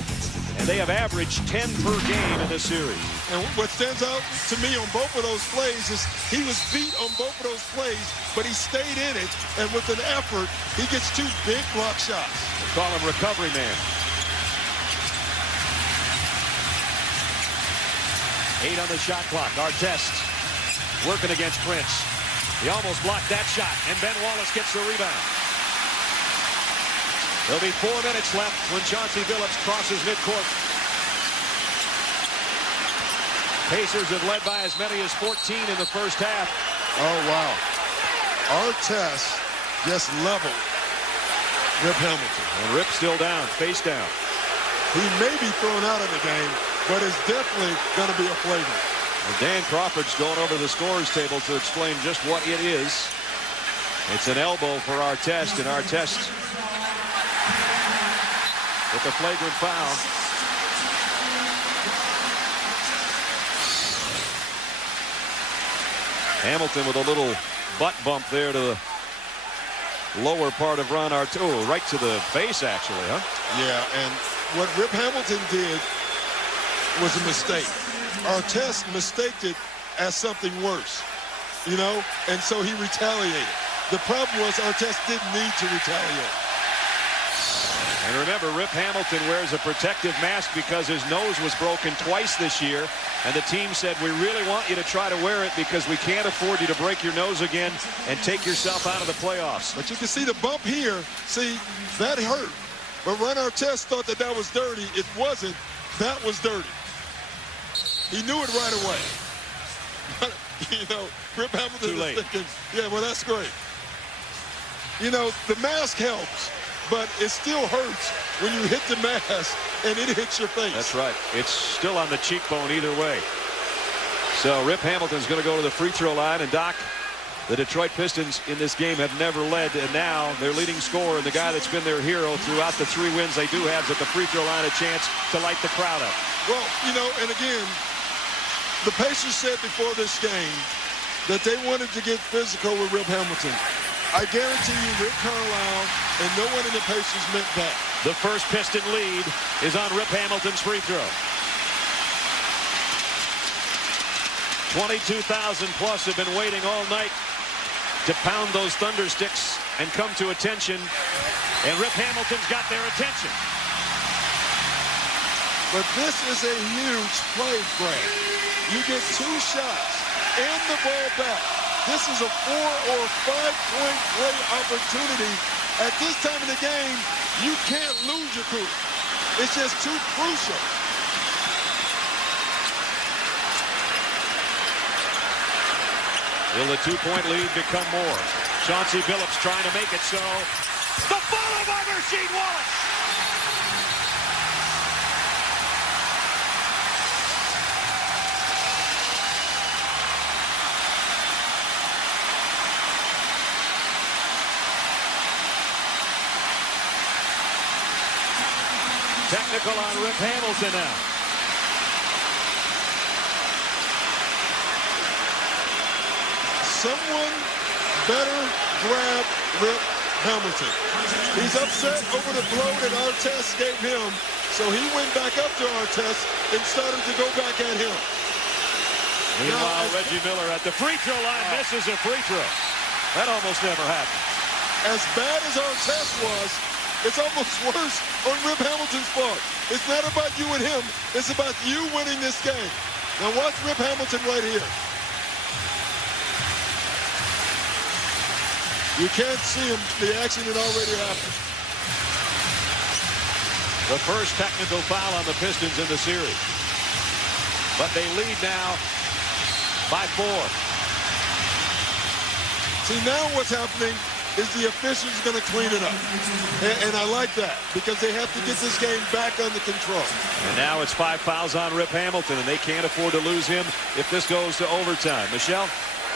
and they have averaged 10 per game in this series. And what stands out to me on both of those plays is he was beat on both of those plays, but he stayed in it, and with an effort, he gets 2 big block shots. They call him recovery man. 8 on the shot clock. Artest working against Prince. He almost blocked that shot, and Ben Wallace gets the rebound. There'll be 4 minutes left when Chauncey Billups crosses midcourt. Pacers have led by as many as 14 in the first half. Oh, wow. Artest just leveled Rip Hamilton. And Rip still down, face down. He may be thrown out of the game, but it's definitely going to be a flagrant. Well, Dan Crawford's going over the scorers table to explain just what it is. It's an elbow for Artest, and Artest with the flagrant foul. Hamilton with a little butt bump there to the lower part of Ron Artest. Oh, right to the face, actually, huh? Yeah, and what Rip Hamilton did was a mistake. Artest mistaked it as something worse, you know, and so he retaliated. The problem was Artest didn't need to retaliate. And remember, Rip Hamilton wears a protective mask because his nose was broken twice this year. And the team said, we really want you to try to wear it because we can't afford you to break your nose again and take yourself out of the playoffs. But you can see the bump here. See, that hurt. But Ron Artest thought that that was dirty. It wasn't. That was dirty. He knew it right away. But, you know, Rip Hamilton is thinking, yeah, well, that's great. You know, the mask helps. But it still hurts when you hit the mask and it hits your face. That's right. It's still on the cheekbone either way. So Rip Hamilton's going to go to the free throw line. And Doc, the Detroit Pistons in this game have never led. And now their leading scorer and the guy that's been their hero throughout the 3 wins they do have is at the free throw line a chance to light the crowd up. Well, you know, and again, the Pacers said before this game that they wanted to get physical with Rip Hamilton. I guarantee you Rick Carlisle and no one in the Pacers meant that. The first Piston lead is on Rip Hamilton's free throw. 22,000 plus have been waiting all night to pound those thunder sticks and come to attention. And Rip Hamilton's got their attention. But this is a huge play, Brad. You get 2 shots and the ball back. This is a 4 or 5-point play opportunity. At this time in the game, you can't lose your cool. It's just too crucial. Will the 2-point lead become more? Chauncey Billups trying to make it so. The follow by Rasheed Wallace. Technical on Rip Hamilton now. Someone better grab Rip Hamilton. He's upset over the blow that Artest gave him, so he went back up to Artest and started to go back at him. Meanwhile, Reggie Miller at the free throw line misses a free throw. That almost never happened. As bad as Artest was, it's almost worse on Rip Hamilton's part. It's not about you and him. It's about you winning this game. Now watch Rip Hamilton right here. You can't see him, the action that already happened. The first technical foul on the Pistons in the series. But they lead now by 4. See, now what's happening, is the officials going to clean it up. And I like that because they have to get this game back under control. And now it's 5 fouls on Rip Hamilton, and they can't afford to lose him if this goes to overtime. Michelle?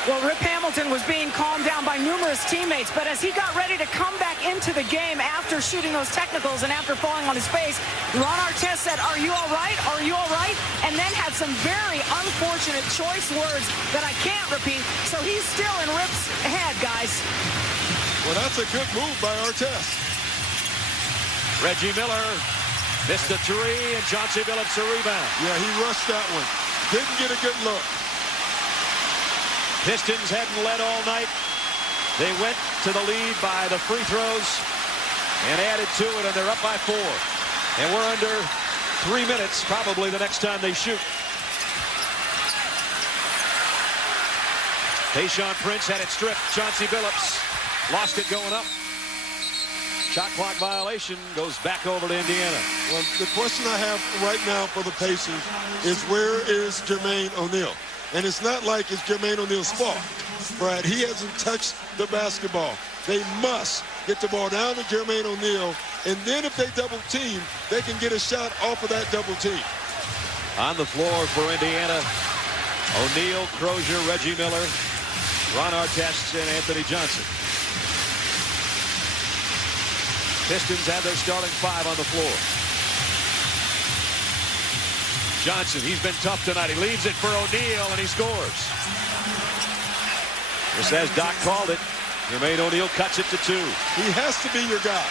Well, Rip Hamilton was being calmed down by numerous teammates, but as he got ready to come back into the game after shooting those technicals and after falling on his face, Ron Artest said, "Are you all right? Are you all right?" And then had some very unfortunate choice words that I can't repeat. So he's still in Rip's head, guys. Well, that's a good move by Artest. Reggie Miller missed a three, and Chauncey Billups a rebound. Yeah, he rushed that one. Didn't get a good look. Pistons hadn't led all night. They went to the lead by the free throws and added to it, and they're up by 4. And we're under 3 minutes, probably the next time they shoot. Tayshaun Prince had it stripped. Chauncey Billups lost it going up. Shot clock violation, goes back over to Indiana. Well, the question I have right now for the Pacers is, where is Jermaine O'Neal? And it's not like it's Jermaine O'Neal's fault, Brad. He hasn't touched the basketball. They must get the ball down to Jermaine O'Neal, and then if they double team, they can get a shot off of that double team. On the floor for Indiana, O'Neal, Crozier, Reggie Miller, Ron Artest, and Anthony Johnson. Pistons have their starting 5 on the floor. Johnson, he's been tough tonight. He leaves it for O'Neal, and he scores. Just as Doc called it, Jermaine O'Neal cuts it to 2. He has to be your guy.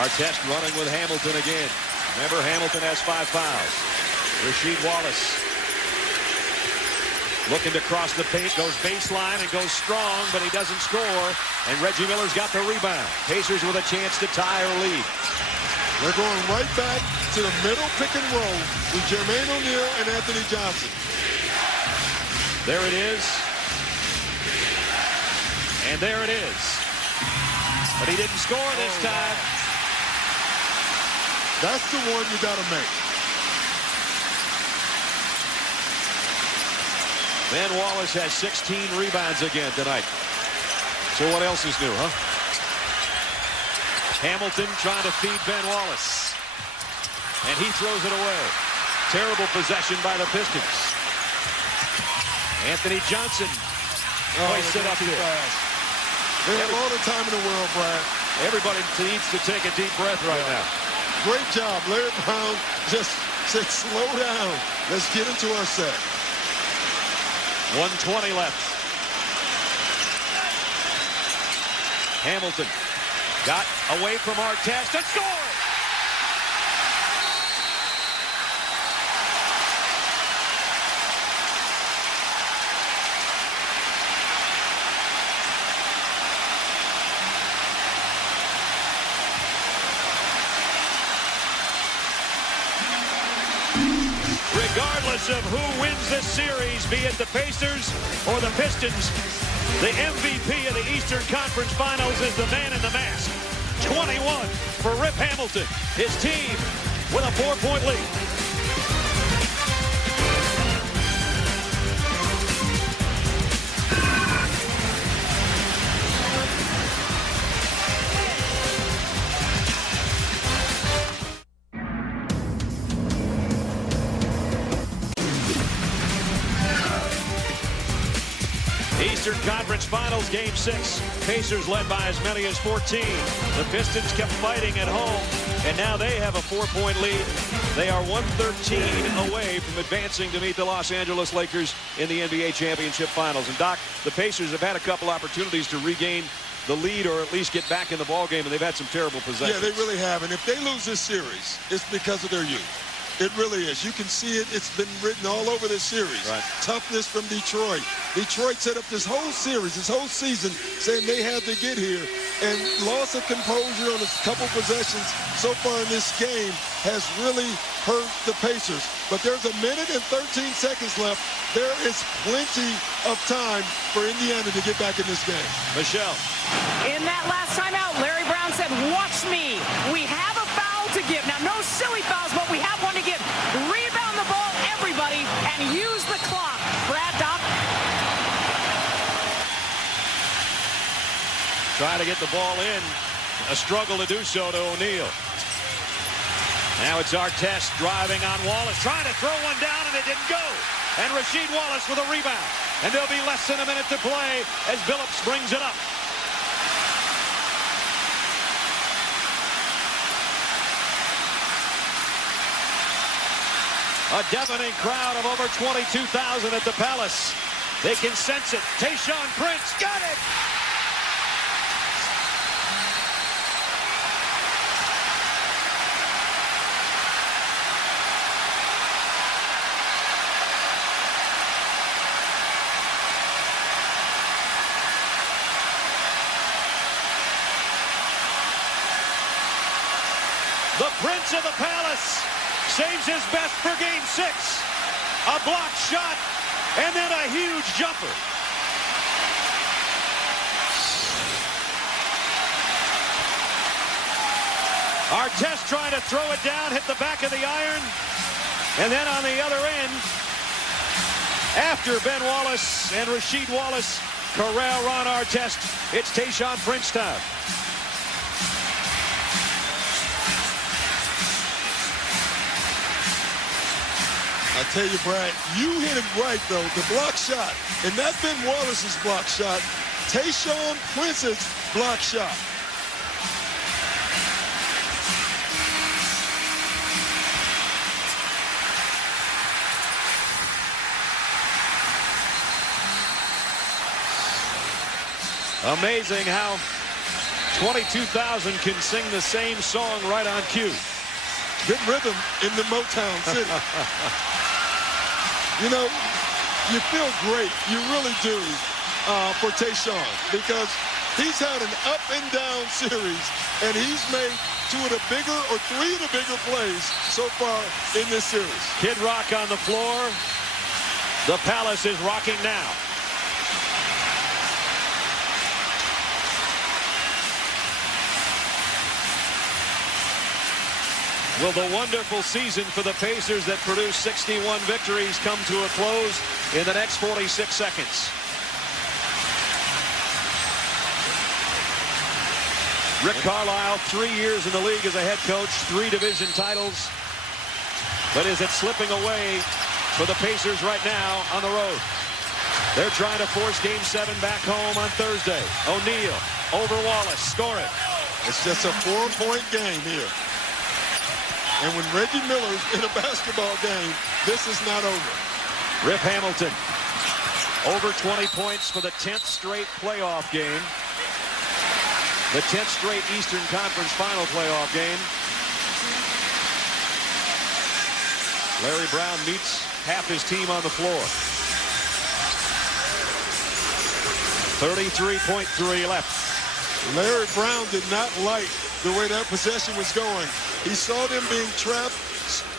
Artest running with Hamilton again. Remember, Hamilton has 5 fouls. Rasheed Wallace looking to cross the paint, goes baseline and goes strong, but he doesn't score. And Reggie Miller's got the rebound. Pacers with a chance to tie or lead. They're going right back to the middle pick and roll with Jermaine O'Neal and Anthony Johnson. There it is. And there it is. But he didn't score this time. That's the one you got to make. Ben Wallace has 16 rebounds again tonight. So what else is new, huh? Hamilton trying to feed Ben Wallace. And he throws it away. Terrible possession by the Pistons. Anthony Johnson hoists it up here. They have all the time in the world, Brad. Everybody needs to take a deep breath right now. Great job. Larry Brown just said, slow down. Let's get into our set. 1:20 left. Hamilton got away from Artest and scored. Regardless of who wins this series, be it the Pacers or the Pistons, the MVP of the Eastern Conference Finals is the man in the mask. 21 for Rip Hamilton. His team with a 4-point lead. Eastern Conference Finals, Game 6. Pacers led by as many as 14. The Pistons kept fighting at home, and now they have a 4-point lead. They are 113 away from advancing to meet the Los Angeles Lakers in the NBA Championship Finals. And, Doc, the Pacers have had a couple opportunities to regain the lead or at least get back in the ballgame, and they've had some terrible possessions. Yeah, they really have. And if they lose this series, it's because of their youth. It really is. You can see it. It's been written all over this series. Right. Toughness from Detroit. Detroit set up this whole series, this whole season, saying they had to get here. And loss of composure on a couple possessions so far in this game has really hurt the Pacers. But there's 1 minute and 13 seconds left. There is plenty of time for Indiana to get back in this game. Michelle. In that last timeout, Larry Brown said, watch me. We have a foul to give. Now, no silly fouls, but we have one to give. Rebound the ball, everybody, and Trying to get the ball in. A struggle to do so to O'Neal. Now it's Artest driving on Wallace, trying to throw one down, and it didn't go. And Rasheed Wallace with a rebound. And there'll be less than a minute to play as Billups brings it up. A deafening crowd of over 22,000 at the Palace. They can sense it. Tayshaun Prince got it! The Prince of the Palace saves his best for Game 6. A blocked shot, and then a huge jumper. Artest trying to throw it down, hit the back of the iron. And then on the other end, after Ben Wallace and Rasheed Wallace corral Ron Artest, it's Tayshaun Prince time. I tell you, Brad, you hit it right, though. The block shot, and that Ben Wallace's block shot, Tayshaun Prince's block shot. Amazing how 22,000 can sing the same song right on cue. Good rhythm in the Motown City. You know, you feel great. You really do for Tayshaun, because he's had an up and down series, and he's made 2 of the bigger or 3 of the bigger plays so far in this series. Kid Rock on the floor. The Palace is rocking now. Will the wonderful season for the Pacers that produced 61 victories come to a close in the next 46 seconds? Rick Carlisle, 3 years in the league as a head coach, 3 division titles. But is it slipping away for the Pacers right now on the road? They're trying to force Game 7 back home on Thursday. O'Neal over Wallace, score it. It's just a 4-point game here. And when Reggie Miller's in a basketball game, this is not over. Rip Hamilton, over 20 points for the 10th straight playoff game. The 10th straight Eastern Conference Final playoff game. Larry Brown meets half his team on the floor. 33.3 left. Larry Brown did not like the way that possession was going. He saw them being trapped.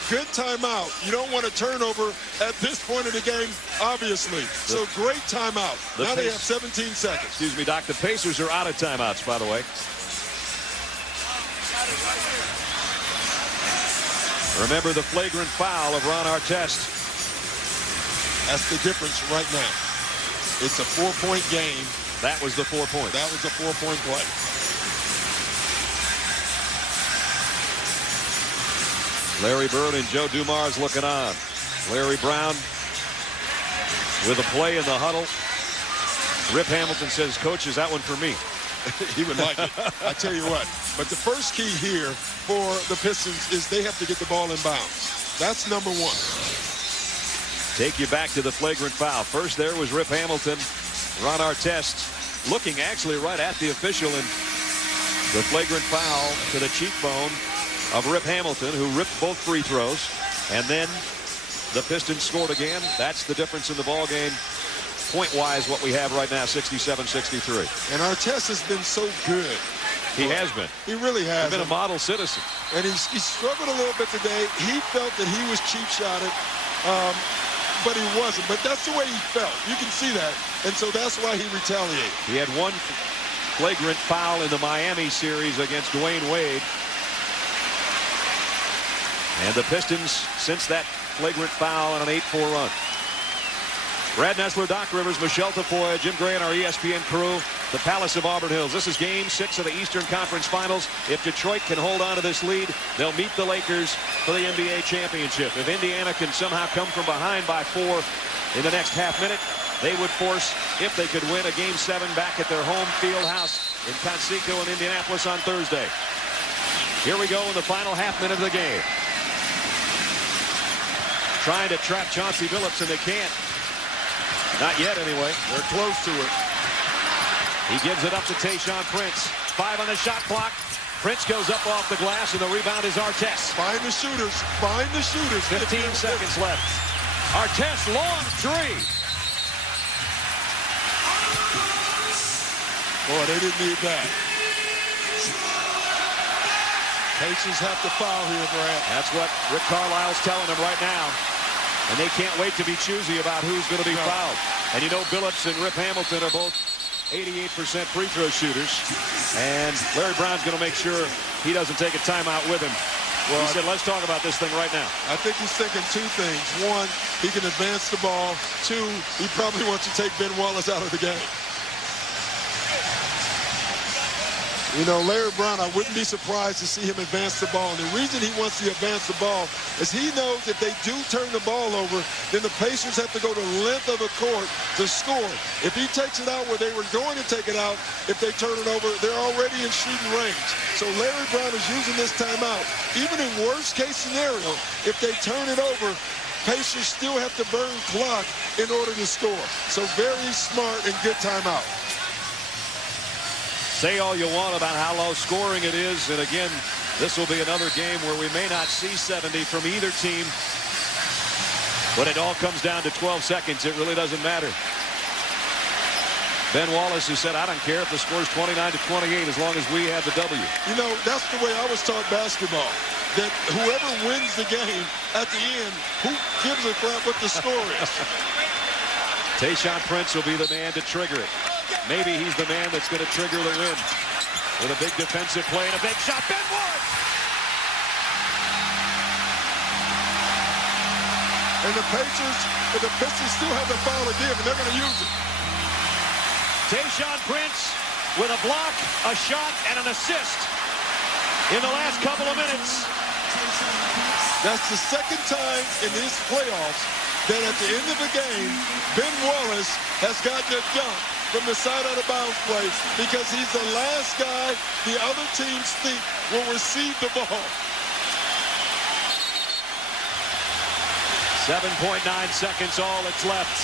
Good timeout. You don't want a turnover at this point in the game, obviously. So great timeout. Now they have 17 seconds. Excuse me, Doc. The Pacers are out of timeouts, by the way. Remember the flagrant foul of Ron Artest. That's the difference right now. It's a 4-point game. That was the 4 points. That was a 4-point play. Larry Bird and Joe Dumars looking on. Larry Brown with a play in the huddle. Rip Hamilton says, Coach, is that one for me? He would like it. I tell you what. But the first key here for the Pistons is they have to get the ball in bounds. That's number 1. Take you back to the flagrant foul. First there was Rip Hamilton. Ron Artest looking actually right at the official, and the flagrant foul to the cheekbone of Rip Hamilton, who ripped both free throws. And then the Pistons scored again. That's the difference in the ball game. Point-wise, what we have right now, 67-63. And Artest has been so good. He has been. He really has. He's been a model citizen. And he struggled a little bit today. He felt that he was cheap-shotted, but he wasn't. But that's the way he felt. You can see that. And so that's why he retaliated. He had one flagrant foul in the Miami series against Dwayne Wade. And the Pistons, since that flagrant foul, on an 8-4 run. Brad Nessler, Doc Rivers, Michelle Tafoya, Jim Gray, and our ESPN crew. the Palace of Auburn Hills. This is Game 6 of the Eastern Conference Finals. If Detroit can hold on to this lead, they'll meet the Lakers for the NBA championship. If Indiana can somehow come from behind by 4 in the next half minute, they would force, if they could win, a Game 7 back at their home field house in Conseco in Indianapolis on Thursday. Here we go in the final half minute of the game. Trying to trap Chauncey Billups, and they can't. Not yet, anyway. They're close to it. He gives it up to Tayshaun Prince. 5 on the shot clock. Prince goes up off the glass, and the rebound is Artest. Find the shooters. Find the shooters. 15 seconds left. Artest, long three. Boy, they didn't need that. Pacers have to foul here, Brad. That's what Rick Carlisle's telling them right now. And they can't wait to be choosy about who's going to be fouled. And you know, Billups and Rip Hamilton are both 88% free throw shooters. And Larry Brown's going to make sure he doesn't take a timeout with him. Well, he said, let's talk about this thing right now. I think he's thinking two things. One, he can advance the ball. Two, he probably wants to take Ben Wallace out of the game. You know, Larry Brown, I wouldn't be surprised to see him advance the ball. And the reason he wants to advance the ball is he knows if they do turn the ball over, then the Pacers have to go the length of the court to score. If he takes it out where they were going to take it out, if they turn it over, they're already in shooting range. So Larry Brown is using this timeout. Even in worst case scenario, if they turn it over, Pacers still have to burn clock in order to score. So very smart and good timeout. Say all you want about how low scoring it is, and again, this will be another game where we may not see 70 from either team. When it all comes down to 12 seconds, it really doesn't matter. Ben Wallace has said, I don't care if the score's 29-28 as long as we have the W. You know, that's the way I was taught basketball. That whoever wins the game at the end, who gives a crap what the score is? Tayshaun Prince will be the man to trigger it. Maybe he's the man that's going to trigger the win. With a big defensive play and a big shot. Ben Wallace! And the Pistons still have the foul to give, and they're going to use it. Tayshaun Prince with a block, a shot, and an assist in the last couple of minutes. That's the second time in these playoffs that at the end of the game, Ben Wallace has gotten a dunk from the side out of bounds play because he's the last guy the other teams think will receive the ball. 7.9 seconds, all that's left.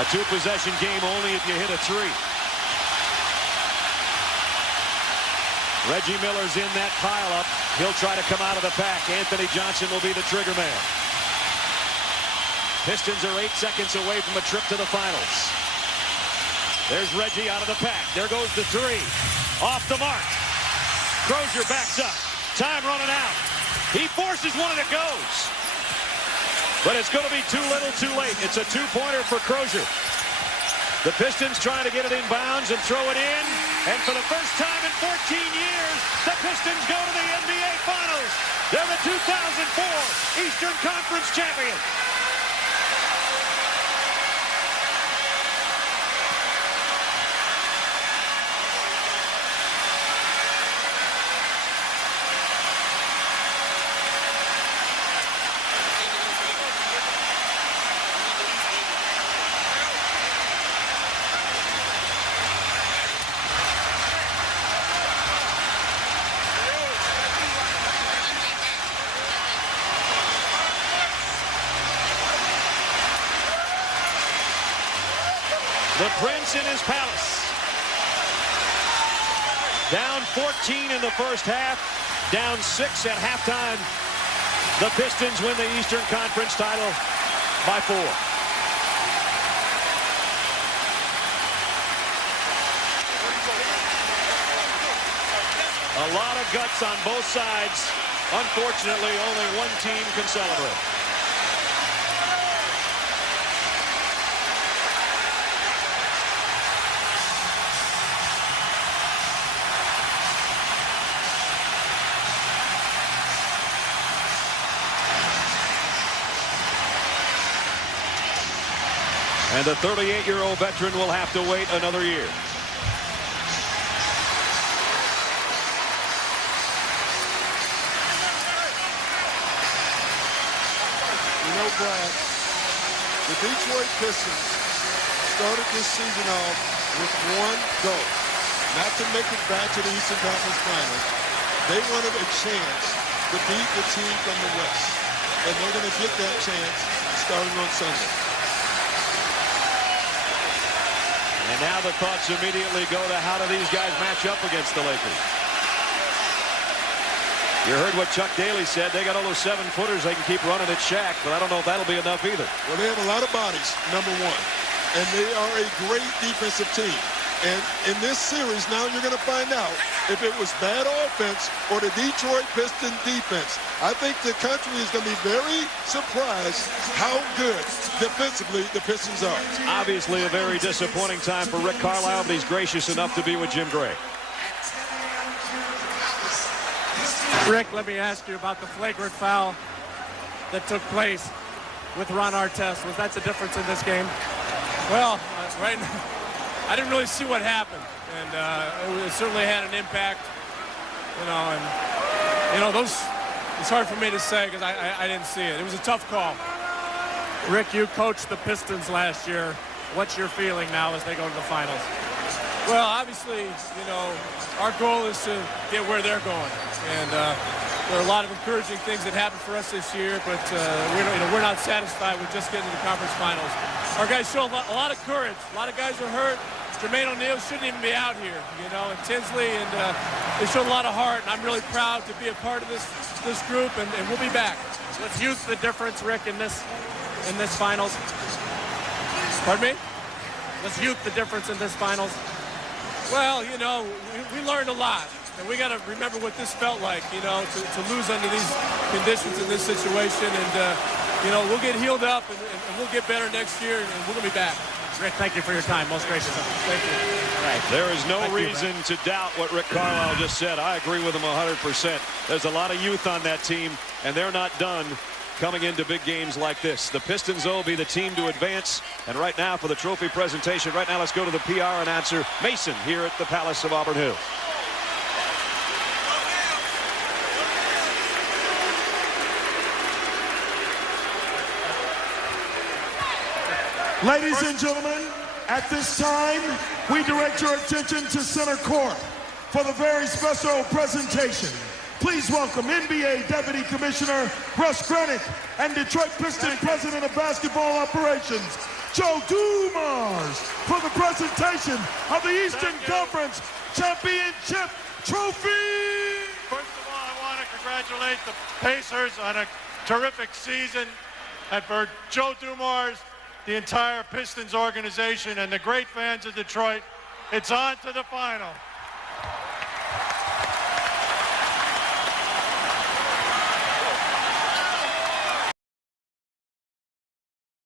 A two-possession game only if you hit a three. Reggie Miller's in that pile-up. He'll try to come out of the pack. Anthony Johnson will be the trigger man. Pistons are 8 seconds away from a trip to the finals. There's Reggie out of the pack. There goes the three. Off the mark. Crozier backs up. Time running out. He forces one and it goes. But it's going to be too little too late. It's a two-pointer for Crozier. The Pistons trying to get it in bounds and throw it in. And for the first time in 14 years, the Pistons go to the NBA Finals. They're the 2004 Eastern Conference champions. The Prince in his palace. Down 14 in the first half. Down 6 at halftime. The Pistons win the Eastern Conference title by 4. A lot of guts on both sides. Unfortunately, only one team can celebrate. And the 38-year-old veteran will have to wait another year. The Detroit Pistons started this season off with one goal, not to make it back to the Eastern Conference Finals. They wanted a chance to beat the team from the West, and they're going to get that chance starting on Sunday. And now the thoughts immediately go to how do these guys match up against the Lakers. You heard what Chuck Daly said. They got all those 7-footers they can keep running at Shaq, but I don't know if that'll be enough either. Well, they have a lot of bodies, number one, and they are a great defensive team. And in this series, now you're going to find out if it was bad offense or the Detroit Pistons defense. I think the country is going to be very surprised how good defensively the Pistons are. Obviously a very disappointing time for Rick Carlisle, but he's gracious enough to be with Jim Gray. Rick, let me ask you about the flagrant foul that took place with Ron Artest. Was that the difference in this game? Well, right now, I didn't really see what happened, and it certainly had an impact, it's hard for me to say because I didn't see it. It was a tough call. Rick, you coached the Pistons last year. What's your feeling now as they go to the finals? Well, obviously, our goal is to get where they're going, and there are a lot of encouraging things that happened for us this year, but we're not satisfied with just getting to the conference finals. Our guys show a lot of courage. A lot of guys are hurt. Jermaine O'Neal shouldn't even be out here, and Tinsley, and they showed a lot of heart, and I'm really proud to be a part of this group, and we'll be back. Let's use the difference, Rick, in this finals. Pardon me? Let's use the difference in this finals. Well, we learned a lot, and we got to remember what this felt like, to lose under these conditions in this situation, and we'll get healed up, and we'll get better next year, and we're going to be back. Rick, thank you for your time. Most gracious. Thank you. All right. There is no reason to doubt what Rick Carlisle just said. I agree with him 100%. There's a lot of youth on that team, and they're not done coming into big games like this. The Pistons will be the team to advance. And right now for the trophy presentation, right now let's go to the PR announcer, Mason, here at the Palace of Auburn Hills. Ladies and gentlemen, at this time, we direct your attention to center court for the very special presentation. Please welcome NBA Deputy Commissioner Russ Granick and Detroit Pistons President of Basketball Operations, Joe Dumars, for the presentation of the Eastern Conference Championship Trophy. First of all, I want to congratulate the Pacers on a terrific season, and for Joe Dumars, the entire Pistons organization, and the great fans of Detroit, it's on to the final.